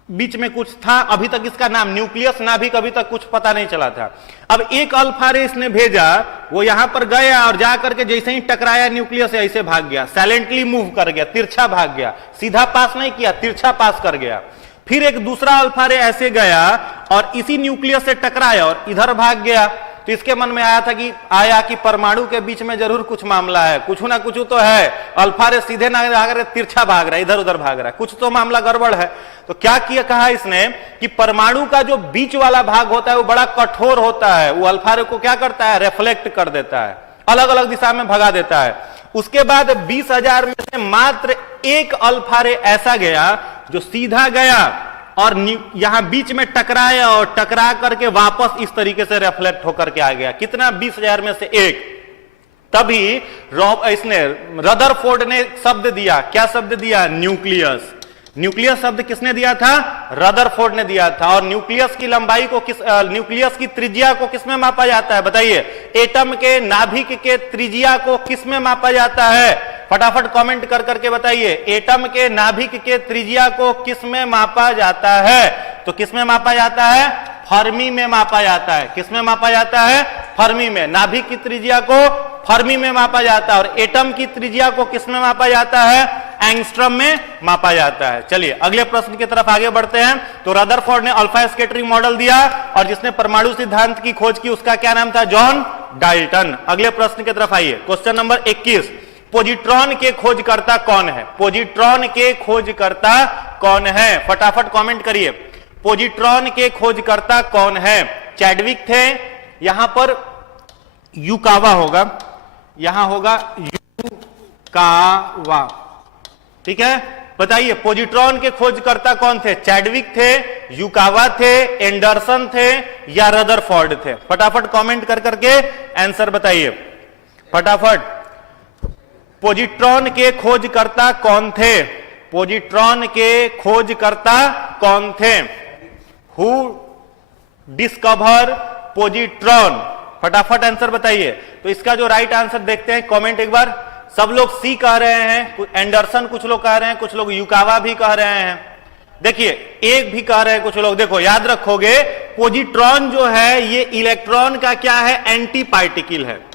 बीच में कुछ था, अभी तक इसका नाम न्यूक्लियस नाभिक अभी तक कुछ पता नहीं चला था। अब एक अल्फा रे इसने भेजा, वो यहां पर गया और जाकर के जैसे ही टकराया न्यूक्लियस से ऐसे भाग गया, साइलेंटली मूव कर गया, तिरछा भाग गया, सीधा पास नहीं किया, तिरछा पास कर गया। फिर एक दूसरा अल्फा रे ऐसे गया और इसी न्यूक्लियस से टकराया और इधर भाग गया। तो इसके मन में आया कि परमाणु के बीच में जरूर कुछ मामला है, कुछ ना कुछ तो है। अल्फा रे सीधे ना भाग रहे, तिरछा भाग रहा है, इधर उधर भाग रहा है, कुछ तो मामला गड़बड़ है। तो क्या किया, कहा इसने कि परमाणु का जो बीच वाला भाग होता है वो बड़ा कठोर होता है, वो अल्फा रे को क्या करता है, रिफ्लेक्ट कर देता है, अलग अलग दिशा में भगा देता है। उसके बाद 20,000 में से मात्र एक अल्फा रे ऐसा गया जो सीधा गया और यहां बीच में टकराया और टकरा करके वापस इस तरीके से रिफ्लेक्ट होकर के आ गया। कितना, 20,000 में से एक। तभी इसने रदरफोर्ड ने शब्द दिया, क्या शब्द दिया, न्यूक्लियस। न्यूक्लियस शब्द किसने दिया था, रदरफोर्ड ने दिया था। और न्यूक्लियस की लंबाई को न्यूक्लियस की त्रिज्या को किसमें मापा जाता है, बताइए। एटम के नाभिक के त्रिज्या को किसमें मापा जाता है, फटाफट कमेंट कर करके बताइए। एटम के नाभिक के त्रिज्या को किसमें मापा जाता है, तो किसमें मापा जाता है, फर्मी में मापा जाता है। किसमें मापा जाता है, फर्मी में। नाभिक की त्रिज्या को फर्मी में मापा जाता है और एटम की त्रिज्या को किसमें मापा जाता है, एंगस्ट्रॉम में मापा जाता है। चलिए अगले प्रश्न की तरफ आगे बढ़ते हैं। तो रदरफोर्ड ने अल्फा स्कैटरिंग मॉडल दिया और जिसने परमाणु सिद्धांत की खोज की उसका क्या नाम था, जॉन डाल्टन। अगले प्रश्न की तरफ आइए, क्वेश्चन नंबर 21। पोजिट्रॉन के खोजकर्ता कौन है, पोजिट्रॉन के खोजकर्ता कौन है, फटाफट कमेंट करिए। पोजिट्रॉन के खोजकर्ता कौन है, चैडविक थे, यहां पर युकावा होगा, यहां होगा युकावा, ठीक है। बताइए पोजिट्रॉन के खोजकर्ता कौन थे, चैडविक थे, युकावा थे, एंडरसन थे या रदरफोर्ड थे, फटाफट कमेंट कर करके आंसर बताइए फटाफट। पोजिट्रॉन के खोजकर्ता कौन थे, पोजिट्रॉन के खोजकर्ता कौन थे, हु डिस्कवर पोजिट्रॉन, फटाफट आंसर बताइए। तो इसका जो राइट आंसर देखते हैं, कमेंट एक बार। सब लोग सी कह रहे हैं, कुछ एंडरसन कुछ लोग कह रहे हैं, कुछ लोग युकावा भी कह रहे हैं, देखिए एक भी कह रहे हैं कुछ लोग। देखो याद रखोगे, पोजिट्रॉन जो है ये इलेक्ट्रॉन का क्या है, एंटी पार्टिकल है।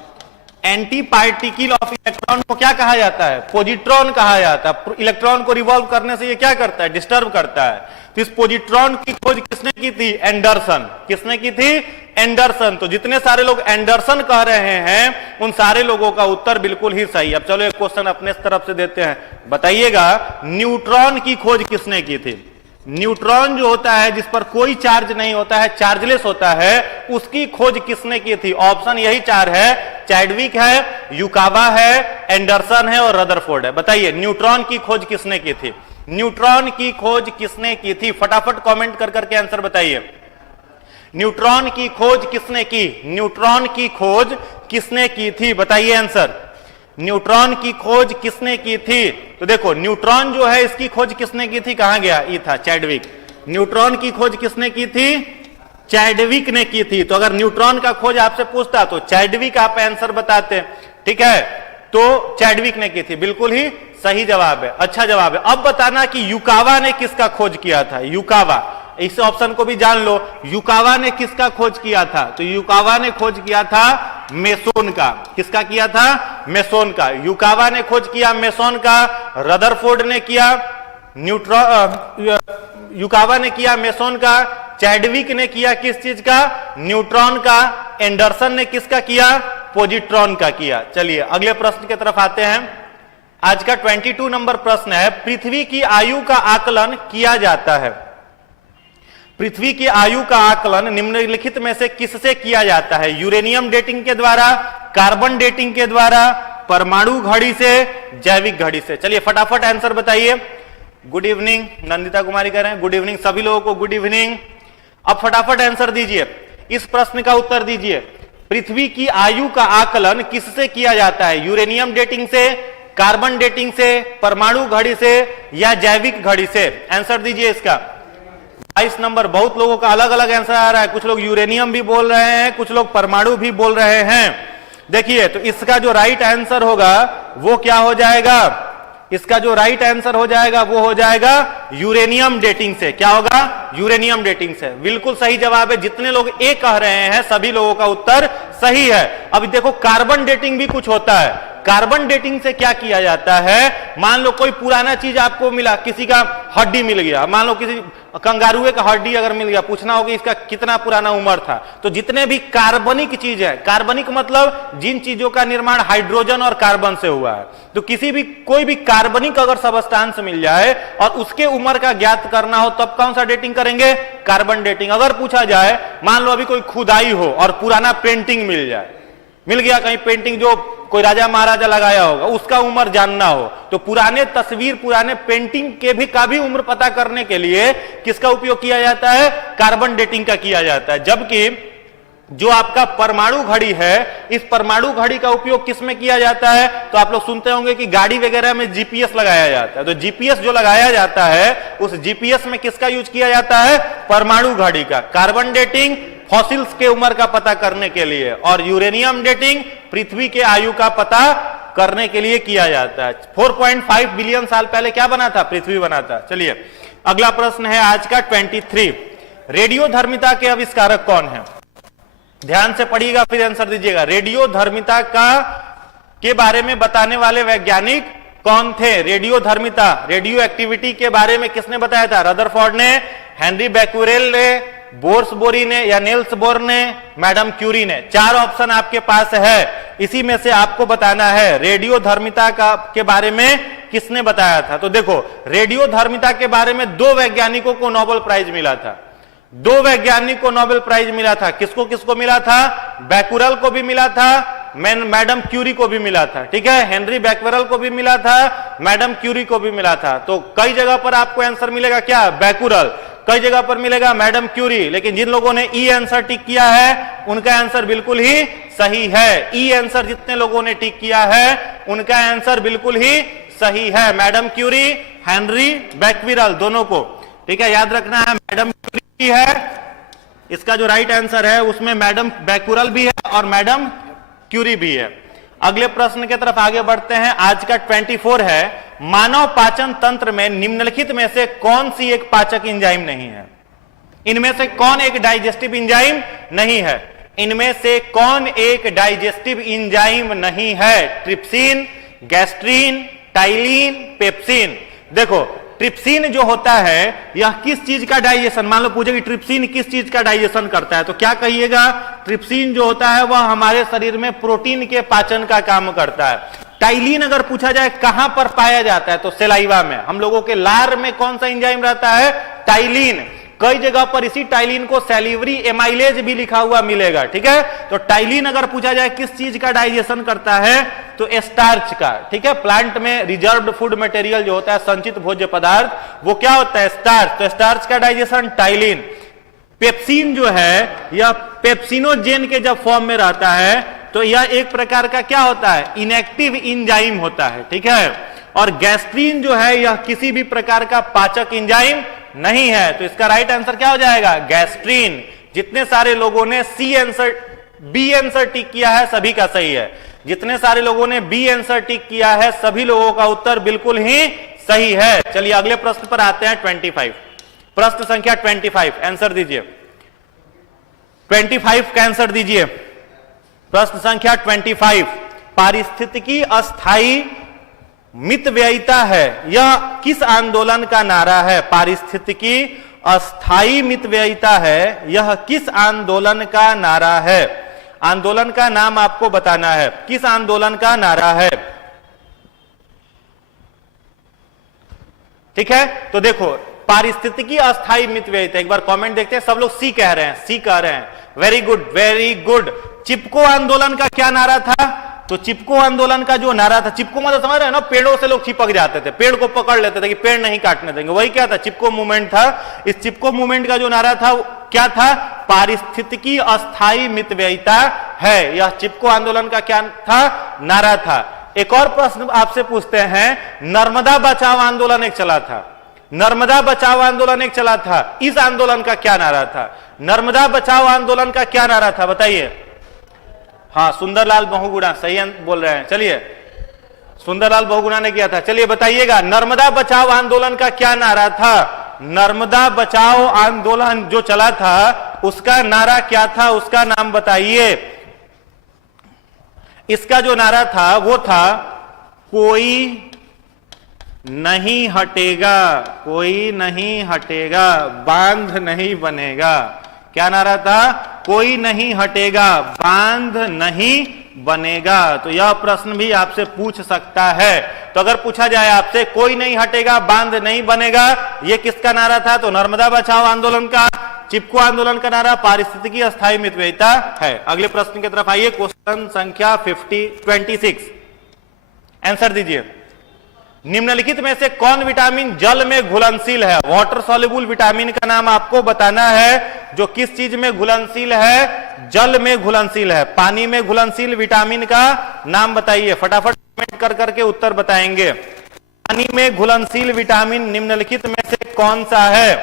एंटी पार्टिकल ऑफ इलेक्ट्रॉन को क्या कहा जाता है, पोजिट्रॉन कहा जाता है। इलेक्ट्रॉन को रिवॉल्व करने से ये क्या करता है, डिस्टर्ब करता है। तो इस पोजिट्रॉन की खोज किसने की थी, एंडरसन। किसने की थी, एंडरसन। तो जितने सारे लोग एंडरसन कह रहे हैं उन सारे लोगों का उत्तर बिल्कुल ही सही। अब चलो एक क्वेश्चन अपने तरफ से देते हैं, बताइएगा न्यूट्रॉन की खोज किसने की थी। न्यूट्रॉन जो होता है जिस पर कोई चार्ज नहीं होता है, चार्जलेस होता है, उसकी खोज किसने की थी। ऑप्शन यही चार है, चैडविक है, युकावा है, एंडरसन है और रदरफोर्ड है। बताइए न्यूट्रॉन की खोज किसने की थी, न्यूट्रॉन की खोज किसने की थी, फटाफट कमेंट कर करके आंसर बताइए। न्यूट्रॉन की खोज किसने की, न्यूट्रॉन की खोज किसने की थी, बताइए आंसर। न्यूट्रॉन की खोज किसने की थी, तो देखो न्यूट्रॉन जो है इसकी खोज किसने की थी, कहां गया, ये था चैडविक। न्यूट्रॉन की खोज किसने की थी, चैडविक ने की थी। तो अगर न्यूट्रॉन का खोज आपसे पूछता तो चैडविक आप आंसर बताते, ठीक है। तो चैडविक ने की थी, बिल्कुल ही सही जवाब है, अच्छा जवाब है। अब बताना कि युकावा ने किसका खोज किया था, युकावा, इस ऑप्शन को भी जान लो। युकावा ने किसका खोज किया था, तो युकावा ने खोज किया था मेसोन का। किसका किया था, मेसोन का। युकावा ने खोज किया मेसोन का, रदरफोर्ड ने किया युकावा ने किया मेसोन का, चैडविक ने किया किस चीज का, न्यूट्रॉन का, एंडरसन ने किसका किया, पोजिट्रॉन का किया। चलिए अगले प्रश्न की तरफ आते हैं। आज का 22 नंबर प्रश्न है, पृथ्वी की आयु का आकलन किया जाता है। पृथ्वी की आयु का आकलन निम्नलिखित में से किससे किया जाता है, यूरेनियम डेटिंग के द्वारा, कार्बन डेटिंग के द्वारा, परमाणु घड़ी से, जैविक घड़ी से। चलिए फटाफट आंसर बताइए। गुड इवनिंग, नंदिता कुमारी कह रहे हैं गुड इवनिंग, सभी लोगों को गुड इवनिंग। अब फटाफट आंसर दीजिए, इस प्रश्न का उत्तर दीजिए। पृथ्वी की आयु का आकलन किससे किया जाता है, यूरेनियम डेटिंग से, कार्बन डेटिंग से, परमाणु घड़ी से या जैविक घड़ी से। आंसर दीजिए इसका। 22 नंबर, बहुत लोगों का अलग अलग आंसर आ रहा है, कुछ लोग यूरेनियम भी बोल रहे हैं, कुछ लोग परमाणु भी बोल रहे हैं। देखिए तो इसका जो राइट आंसर होगा वो क्या हो जाएगा, इसका जो राइट आंसर हो जाएगा वो हो जाएगा यूरेनियम डेटिंग से। क्या होगा, यूरेनियम डेटिंग से, बिल्कुल सही जवाब है। जितने लोग ए कह रहे हैं सभी लोगों का उत्तर सही है। अब देखो कार्बन डेटिंग भी कुछ होता है। कार्बन डेटिंग से क्या किया जाता है, मान लो कोई पुराना चीज आपको मिला, किसी का हड्डी मिल गया, मान लो किसी कंगारुए का हड्डी अगर मिल गया, पूछना होगा इसका कितना पुराना उम्र था। तो जितने भी कार्बनिक चीज है, कार्बनिक मतलब जिन चीजों का निर्माण हाइड्रोजन और कार्बन से हुआ है, तो किसी भी कोई भी कार्बनिक अगर सबस्टांस मिल जाए और उसके उम्र का ज्ञात करना हो, तब कौन सा डेटिंग करेंगे? Carbon dating. अगर पूछा जाए, मान लो अभी कोई खुदाई हो और पुराना पेंटिंग मिल जाए, मिल गया कहीं पेंटिंग जो कोई राजा महाराजा लगाया होगा, उसका उम्र जानना हो, तो पुराने तस्वीर, पुराने पेंटिंग के भी का भी उम्र पता करने के लिए किसका उपयोग किया जाता है? कार्बन डेटिंग का किया जाता है। जबकि जो आपका परमाणु घड़ी है, इस परमाणु घड़ी का उपयोग किस में किया जाता है? तो आप लोग सुनते होंगे कि गाड़ी वगैरह में जीपीएस लगाया जाता है। तो जीपीएस जो लगाया जाता है, उस जीपीएस में किसका यूज किया जाता है? परमाणु घड़ी का। कार्बन डेटिंग फॉसिल्स के उम्र का पता करने के लिए, और यूरेनियम डेटिंग पृथ्वी के आयु का पता करने के लिए किया जाता है। 4.5 बिलियन साल पहले क्या बना था? पृथ्वी बना था। चलिए अगला प्रश्न है आज का 23। रेडियोधर्मिता के आविष्कारक कौन है? ध्यान से पढ़िएगा, फिर आंसर दीजिएगा। रेडियोधर्मिता के बारे में बताने वाले वैज्ञानिक कौन थे? रेडियोधर्मिता, रेडियो एक्टिविटी के बारे में किसने बताया था? रदरफोर्ड ने, हेनरी बैक्यूरेल ने, बोर्सबोरी ने या नेल्स बोर ने, मैडम क्यूरी ने। 4 ऑप्शन आपके पास है, इसी में से आपको बताना है रेडियोधर्मिता के बारे में किसने बताया था। तो देखो, रेडियोधर्मिता के बारे में 2 वैज्ञानिकों को नोबेल प्राइज मिला था। 2 वैज्ञानिक को नोबेल प्राइज मिला था। किसको किसको मिला था? बैक्यूरेल को भी मिला था, मैडम क्यूरी को भी मिला था। ठीक है, हेनरी बैक्यूरेल को भी मिला था, मैडम क्यूरी को भी मिला था। तो कई जगह पर आपको आंसर मिलेगा क्या? बैक्यूरेल। कई जगह पर मिलेगा मैडम क्यूरी। लेकिन जिन लोगों ने ई आंसर टिक किया है, उनका आंसर बिल्कुल ही सही है। ई आंसर जितने लोगों ने टिक किया है, उनका आंसर बिल्कुल ही सही है। मैडम क्यूरी, हेनरी बैक्यूरेल, दोनों को। ठीक है, याद रखना है, मैडम क्यूरी है इसका जो राइट आंसर है, उसमें मैडम बैक्यूरेल भी है और मैडम क्यूरी भी है। अगले प्रश्न की तरफ आगे बढ़ते हैं। आज का 24 है, मानव पाचन तंत्र में निम्नलिखित में से कौन सी एक पाचक एंजाइम नहीं है? इनमें से कौन एक डाइजेस्टिव एंजाइम नहीं है? इनमें से कौन एक डाइजेस्टिव एंजाइम नहीं है? Trypsin, gastrin, ptyalin, pepsin. देखो, ट्रिप्सिन जो होता है, यह किस चीज का डाइजेशन, मान लो पूछे कि ट्रिप्सिन किस चीज का डाइजेशन करता है, तो क्या कहिएगा? ट्रिप्सिन जो होता है वह हमारे शरीर में प्रोटीन के पाचन का काम करता है। टाइलिन अगर पूछा जाए कहां पर पाया जाता है, तो सेलाइवा में। हम लोगों के लार में कौन सा एंजाइम रहता है? टाइलिन। कई जगह पर इसी टाइलिन को सैलिवरी एमाइलेज भी लिखा हुआ मिलेगा। ठीक है, तो टाइलिन अगर पूछा जाए किस चीज का डाइजेशन करता है, तो स्टार्च का। ठीक है, प्लांट में रिजर्व्ड फूड मटेरियल जो होता है, संचित भोज्य पदार्थ, वो क्या होता है? स्टार्च। तो स्टार्च का डाइजेशन टाइलिन। पेप्सिन जो है, यह पेप्सिनोजेन के जब फॉर्म में रहता है, तो यह एक प्रकार का क्या होता है? इनएक्टिव एंजाइम होता है। ठीक है, और गैस्ट्रीन जो है, यह किसी भी प्रकार का पाचक एंजाइम नहीं है। तो इसका राइट आंसर क्या हो जाएगा? गैस्ट्रीन। जितने सारे लोगों ने बी आंसर टिक किया है, सभी का सही है। जितने सारे लोगों ने बी आंसर टिक किया है, सभी लोगों का उत्तर बिल्कुल ही सही है। चलिए अगले प्रश्न पर आते हैं। 25, प्रश्न संख्या 25, आंसर दीजिए। 25 का आंसर दीजिए। प्रश्न संख्या 25, पारिस्थितिकी अस्थायी मितव्ययिता है, यह किस आंदोलन का नारा है? पारिस्थितिकी अस्थायी मितव्ययिता है, यह किस आंदोलन का नारा है? आंदोलन का नाम आपको बताना है, किस आंदोलन का नारा है? ठीक है, तो देखो, पारिस्थितिकी अस्थायी मितव्ययिता, एक बार कमेंट देखते हैं। सब लोग सी कह रहे हैं, सी कह रहे हैं। Very good, very good. Chipko आंदोलन का क्या नारा था? तो चिपको आंदोलन का जो नारा था, चिपको मतलब समझ रहे हैं ना, पेड़ों से लोग चिपक जाते थे, पेड़ को पकड़ लेते थे कि पेड़ नहीं काटने देंगे, वही क्या था? चिपको मूवमेंट था। इस चिपको मूवमेंट का जो नारा था क्या था? पारिस्थितिकी अस्थायी मितव्ययिता है, यह चिपको आंदोलन का क्या था? नारा था। एक और प्रश्न आपसे पूछते हैं, नर्मदा बचाओ आंदोलन एक चला था, नर्मदा बचाओ आंदोलन एक चला था, इस आंदोलन का क्या नारा था? नर्मदा बचाओ आंदोलन का क्या नारा था, बताइए। हाँ, सुंदरलाल बहुगुणा सही बोल रहे हैं। चलिए, सुंदरलाल बहुगुणा ने किया था। चलिए बताइएगा, नर्मदा बचाओ आंदोलन का क्या नारा था? नर्मदा बचाओ आंदोलन जो चला था, उसका नारा क्या था? उसका नाम बताइए। इसका जो नारा था वो था, कोई नहीं हटेगा, कोई नहीं हटेगा, बांध नहीं बनेगा। क्या नारा था? कोई नहीं हटेगा, बांध नहीं बनेगा। तो यह प्रश्न भी आपसे पूछ सकता है। तो अगर पूछा जाए आपसे कोई नहीं हटेगा, बांध नहीं बनेगा, यह किसका नारा था? तो नर्मदा बचाओ आंदोलन का, चिपको आंदोलन का नारा पारिस्थितिकी अस्थायी मितव्ययिता है। अगले प्रश्न की तरफ आइए, क्वेश्चन संख्या 26। आंसर दीजिए। निम्नलिखित में से कौन विटामिन जल में घुलनशील है? वाटर सॉल्युबल विटामिन का नाम आपको बताना है जो किस चीज में घुलनशील है? जल में घुलनशील है। पानी में घुलनशील विटामिन का नाम बताइए, फटाफट कमेंट कर करके उत्तर बताएंगे। पानी में घुलनशील विटामिन निम्नलिखित में से कौन सा है?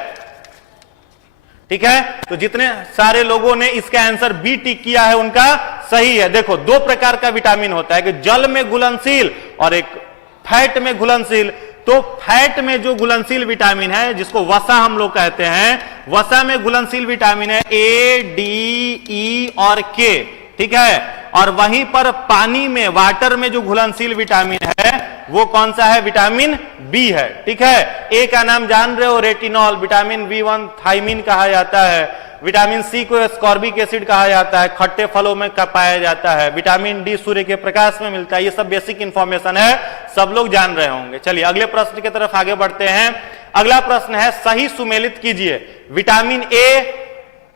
ठीक है, तो जितने सारे लोगों ने इसका आंसर बी टिक किया है उनका सही है। देखो, दो प्रकार का विटामिन होता है कि जल में घुलनशील और एक फैट में घुलनशील। तो फैट में जो घुलनशील विटामिन है, जिसको वसा हम लोग कहते हैं, वसा में घुलनशील विटामिन है ए, डी, ई और के। ठीक है, और वहीं पर पानी में, वाटर में जो घुलनशील विटामिन है वो कौन सा है? विटामिन बी है। ठीक है, ए का नाम जान रहे हो, रेटिनॉल। विटामिन बी1 थायमिन कहा जाता है। विटामिन सी को एस्कॉर्बिक एसिड कहा जाता है, खट्टे फलों में पाया जाता है। विटामिन डी सूर्य के प्रकाश में मिलता है। ये सब बेसिक इंफॉर्मेशन है, सब लोग जान रहे होंगे। चलिए अगले प्रश्न की तरफ आगे बढ़ते हैं। अगला प्रश्न है, सही सुमेलित कीजिए। विटामिन ए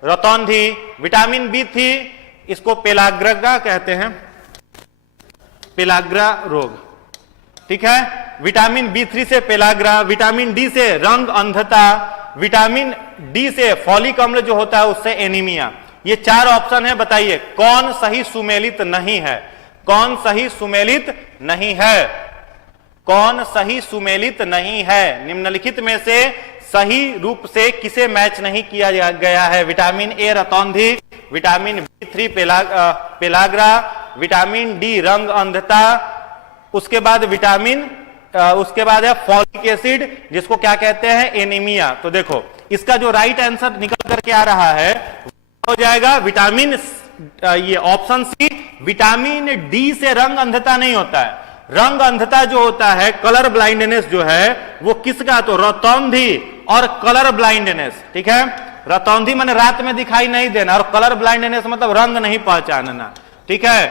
रतौंधी, विटामिन बी थी, इसको पेलाग्रा कहते हैं, पेलाग्रा रोग। ठीक है, विटामिन बी3 से पेलाग्रा, विटामिन डी से रंग अंधता, विटामिन डी से फॉलिक अम्ल जो होता है उससे एनीमिया। ये चार ऑप्शन है, बताइए कौन सही सुमेलित नहीं है? कौन सही सुमेलित नहीं है? कौन सही सुमेलित नहीं है? निम्नलिखित में से सही रूप से किसे मैच नहीं किया गया है? विटामिन ए रतौंधी, विटामिन बी3 पेलाग्रा, विटामिन डी रंग अंधता, उसके बाद उसके बाद है फॉलिक एसिड, जिसको क्या कहते हैं? एनीमिया। तो देखो, इसका जो राइट आंसर निकल करके आ रहा है हो जाएगा विटामिन, ये ऑप्शन सी, विटामिन डी से रंग अंधता नहीं होता है। रंग अंधता जो होता है, कलर ब्लाइंडनेस जो है, वो किसका? तो रतौंधी और कलर ब्लाइंडनेस। ठीक है, रतौंधी माने रात में दिखाई नहीं देना, और कलर ब्लाइंडनेस मतलब रंग नहीं पहचानना। ठीक है,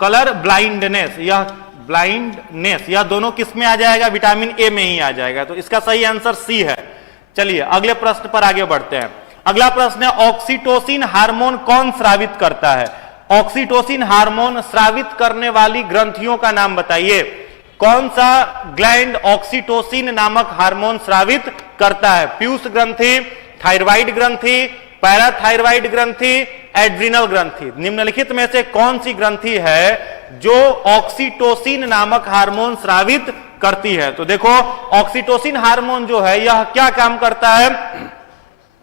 कलर ब्लाइंडनेस, यह दोनों किस में आ जाएगा? विटामिन ए में ही आ जाएगा। तो इसका सही आंसर सी है। चलिए अगले प्रश्न पर आगे बढ़ते हैं। अगला प्रश्न है, ऑक्सीटोसिन हार्मोन कौन स्रावित करता है? ऑक्सीटोसिन हार्मोन स्रावित करने वाली ग्रंथियों का नाम बताइए। कौन सा ग्लैंड ऑक्सीटोसिन नामक हार्मोन स्रावित करता है? पीयूष ग्रंथि, थायराइड ग्रंथि, पैराथायराइड ग्रंथि, एड्रिनल ग्रंथि। निम्नलिखित में से कौन सी ग्रंथि है जो ऑक्सीटोसिन नामक हार्मोन स्रावित करती है? तो देखो, ऑक्सीटोसिन हार्मोन जो है यह क्या काम करता है?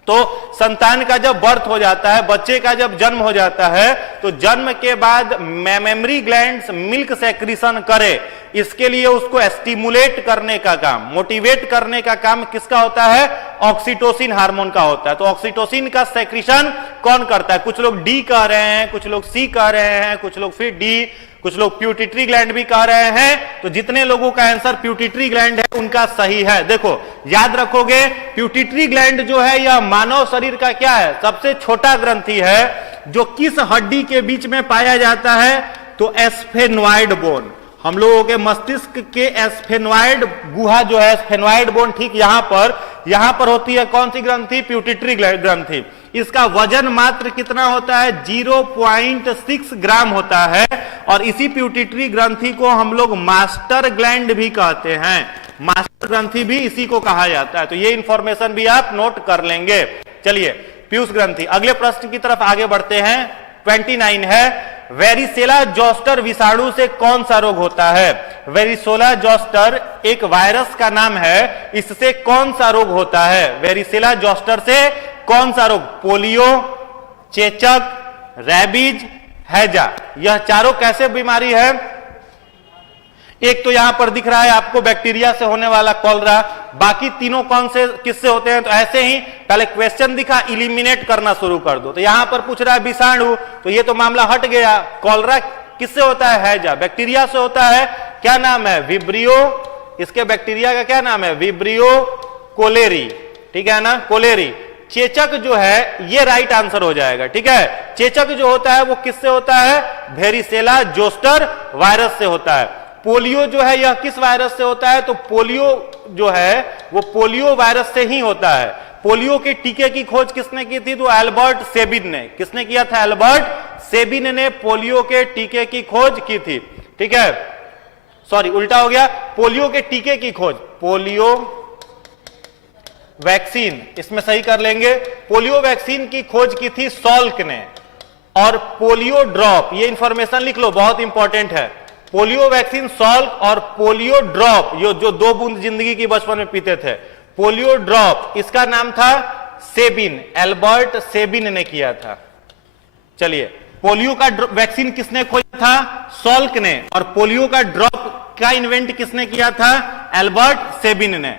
तो संतान का जब बर्थ हो जाता है, बच्चे का जब जन्म हो जाता है, तो जन्म के बाद मेमरी ग्लैंड्स मिल्क सेक्रीशन करे, इसके लिए उसको स्टिमुलेट करने का काम, मोटिवेट करने का काम किसका होता है? ऑक्सीटोसिन हार्मोन का होता है। तो ऑक्सीटोसिन का सेक्रीशन कौन करता है? कुछ लोग डी कह रहे हैं, कुछ लोग सी कह रहे हैं, कुछ लोग फिर डी, कुछ लोग प्यूटिटरी ग्लैंड भी कह रहे हैं। तो जितने लोगों का आंसर प्यूटिटरी ग्लैंड है उनका सही है। देखो, याद रखोगे, प्यूटिटरी ग्लैंड जो है यह मानव शरीर का क्या है? सबसे छोटा ग्रंथि है, जो किस हड्डी के बीच में पाया जाता है? तो एस्फेनॉइड बोन। हम लोगों के मस्तिष्क के एस्फेनॉइड गुहा जो है, एस्फेनॉइड बोन ठीक यहां पर होती है। कौन सी ग्रंथि? प्यूटिटरी ग्रंथि। इसका वजन मात्र कितना होता है? 0.6 ग्राम होता है। और इसी प्यूटिटरी ग्रंथि को हम लोग मास्टर ग्लैंड भी कहते हैं। मास्टर ग्रंथि भी इसी को कहा जाता है। तो ये इंफॉर्मेशन भी आप नोट कर लेंगे। चलिए, पीयूष ग्रंथि। अगले प्रश्न की तरफ आगे बढ़ते हैं। 29 है, वेरिसेला जोस्टर विषाणु से कौन सा रोग होता है? वेरिसेला जोस्टर एक वायरस का नाम है, इससे कौन सा रोग होता है? वेरिसेला जोस्टर से कौन सा रोग? पोलियो, चेचक, रैबीज, हैजा। यह चारों कैसे बीमारी है? एक तो यहां पर दिख रहा है आपको बैक्टीरिया से होने वाला कॉलरा, बाकी तीनों कौन से किससे होते हैं? तो ऐसे ही पहले क्वेश्चन दिखा, इलिमिनेट करना शुरू कर दो। तो यहां पर पूछ रहा है विषाणु, तो ये तो मामला हट गया। कॉलरा किससे होता है? हैजा, बैक्टीरिया से होता है। क्या नाम है? विब्रियो इसके बैक्टीरिया का क्या नाम है? विब्रियो कोलेरी, ठीक है ना, कोलेरी। चेचक जो है ये राइट आंसर हो जाएगा, ठीक है। चेचक जो होता है वो किससे होता है? वेरिसेला जोस्टर वायरस से होता है। पोलियो जो है यह किस वायरस से होता है? तो पोलियो जो है वो पोलियो वायरस से ही होता है। पोलियो के टीके की खोज किसने की थी? तो एल्बर्ट सेबिन ने। किसने किया था? एल्बर्ट सेबिन ने पोलियो के टीके की खोज की थी, ठीक है। सॉरी, उल्टा हो गया, पोलियो के टीके की खोज, पोलियो वैक्सीन, इसमें सही कर लेंगे। पोलियो वैक्सीन की खोज की थी सॉल्क ने। और पोलियो ड्रॉप, ये इंफॉर्मेशन लिख लो, बहुत इंपॉर्टेंट है। पोलियो वैक्सीन सॉल्क और पोलियो ड्रॉप, ये जो 2 बूंद जिंदगी की बचपन में पीते थे, पोलियो ड्रॉप, इसका नाम था सेबिन, एल्बर्ट सेबिन ने किया था। चलिए, पोलियो का वैक्सीन किसने खोजा था? सॉल्क ने। और पोलियो का ड्रॉप का इन्वेंट किसने किया था? एल्बर्ट सेबिन ने।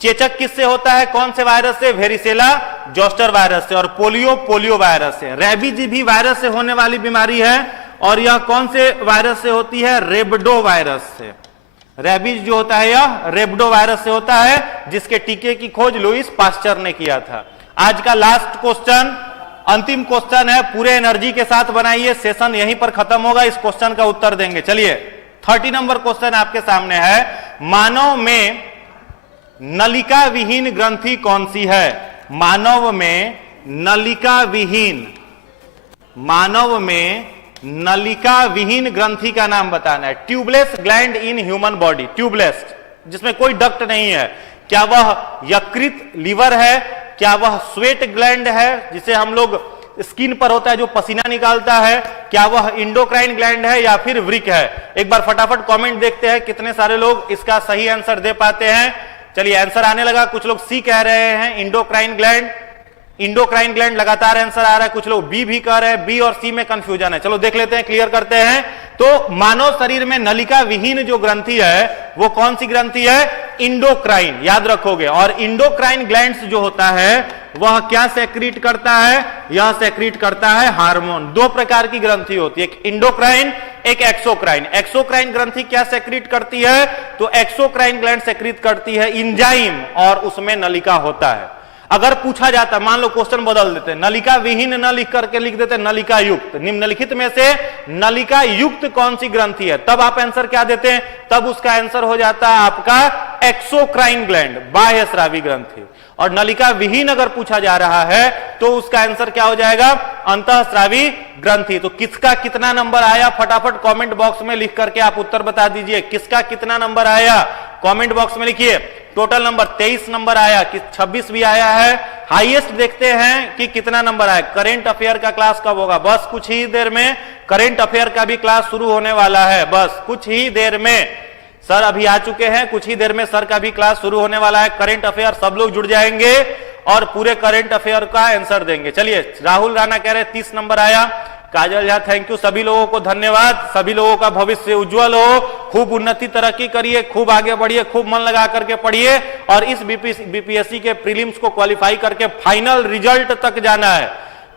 चेचक किससे होता है? कौन से वायरस से? वेरिसेला जोस्टर वायरस से। और पोलियो, पोलियो वायरस से। रेबीज भी वायरस से होने वाली बीमारी है, और यह कौन से वायरस से होती है? रेबडो वायरस से। रेबीज जो होता है यह रेबडो वायरस से होता है, जिसके टीके की खोज लुईस पास्चर ने किया था। आज का लास्ट क्वेश्चन, अंतिम क्वेश्चन है, पूरे एनर्जी के साथ बनाइए, सेशन यहीं पर खत्म होगा, इस क्वेश्चन का उत्तर देंगे। चलिए, 30 नंबर क्वेश्चन आपके सामने है। मानव में नलिका विहीन ग्रंथि कौन सी है? मानव में नलिका विहीन, मानव में नलिका विहीन ग्रंथि का नाम बताना है। Tubeless gland in human body, tubeless, जिसमें कोई डक्ट नहीं है। क्या वह यकृत, लीवर है? क्या वह स्वेट ग्लैंड है, जिसे हम लोग स्किन पर होता है जो पसीना निकालता है? क्या वह इंडोक्राइन ग्लैंड है या फिर वृक्क है? एक बार फटाफट कमेंट देखते हैं कितने सारे लोग इसका सही आंसर दे पाते हैं। चलिए, आंसर आने लगा। कुछ लोग सी कह रहे हैं, इंडोक्राइन ग्लैंड, इंडोक्राइन ग्लैंड लगातार आंसर आ रहा है। कुछ लोग बी भी कह रहे हैं, बी और सी में कंफ्यूजन है। चलो देख लेते हैं, क्लियर करते हैं। तो मानव शरीर में नलिका विहीन जो ग्रंथि है वो कौन सी ग्रंथि है? इंडोक्राइन, याद रखोगे। और इंडोक्राइन ग्लैंड्स जो होता है वह क्या सेक्रीट करता है? यह सेक्रीट करता है हार्मोन। 2 प्रकार की ग्रंथि होती है, एक इंडोक्राइन, एक एक्सोक्राइन। एक्सोक्राइन ग्रंथि क्या सेक्रीट करती है? तो एक्सोक्राइन ग्लैंड सेक्रीट करती है इंजाइम, और उसमें नलिका होता है। अगर पूछा जाता, मान लो क्वेश्चन बदल देते, नलिका विहीन न लिख करके लिख देते नलिका युक्त, निम्नलिखित में से नलिका युक्त कौन सी ग्रंथि है, तब आप आंसर क्या देते हैं? तब उसका आंसर हो जाता है आपका एक्सोक्राइन ग्लैंड, बाह्य स्रावी ग्रंथि। और नलिका विहीन अगर पूछा जा रहा है तो उसका आंसर क्या हो जाएगा? अंतःस्रावी ग्रंथि। तो किसका कितना नंबर आया, फटाफट कमेंट बॉक्स में लिख करके आप उत्तर बता दीजिए। किसका कितना नंबर आया, कमेंट बॉक्स में लिखिए। टोटल नंबर 23 नंबर आया, कि 26 भी आया है। हाईएस्ट देखते हैं कि कितना नंबर आया। करेंट अफेयर का क्लास कब होगा? बस कुछ ही देर में करेंट अफेयर का भी क्लास शुरू होने वाला है, बस कुछ ही देर में। सर अभी आ चुके हैं, कुछ ही देर में सर का भी क्लास शुरू होने वाला है। करेंट अफेयर सब लोग जुड़ जाएंगे और पूरे करेंट अफेयर का आंसर देंगे। चलिए, राहुल राणा कह रहे 30 नंबर आया। काजल झा थैंक यू, सभी लोगों को धन्यवाद। सभी लोगों का भविष्य उज्जवल हो, खूब उन्नति तरक्की करिए, खूब आगे बढ़िए, खूब मन लगा करके पढ़िए और इस बीपीएससी के प्रीलिम्स को क्वालिफाई करके फाइनल रिजल्ट तक जाना है।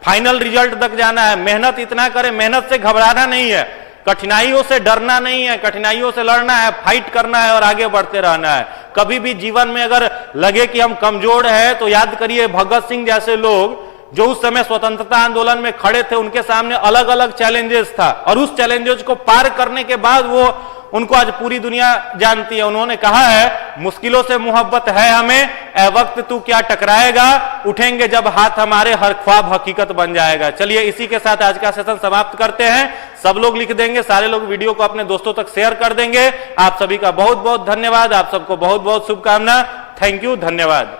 फाइनल रिजल्ट तक जाना है। मेहनत इतना करें, मेहनत से घबराना नहीं है, कठिनाइयों से डरना नहीं है, कठिनाइयों से लड़ना है, फाइट करना है और आगे बढ़ते रहना है। कभी भी जीवन में अगर लगे कि हम कमजोर हैं तो याद करिए भगत सिंह जैसे लोग जो उस समय स्वतंत्रता आंदोलन में खड़े थे, उनके सामने अलग अलग चैलेंजेस था और उस चैलेंजेस को पार करने के बाद वो उनको आज पूरी दुनिया जानती है। उन्होंने कहा है मुश्किलों से मोहब्बत है हमें, ए वक्त तू क्या टकराएगा, उठेंगे जब हाथ हमारे, हर ख्वाब हकीकत बन जाएगा। चलिए इसी के साथ आज का सेशन समाप्त करते हैं। सब लोग लिख देंगे, सारे लोग वीडियो को अपने दोस्तों तक शेयर कर देंगे। आप सभी का बहुत बहुत धन्यवाद, आप सबको बहुत बहुत शुभकामना। थैंक यू, धन्यवाद।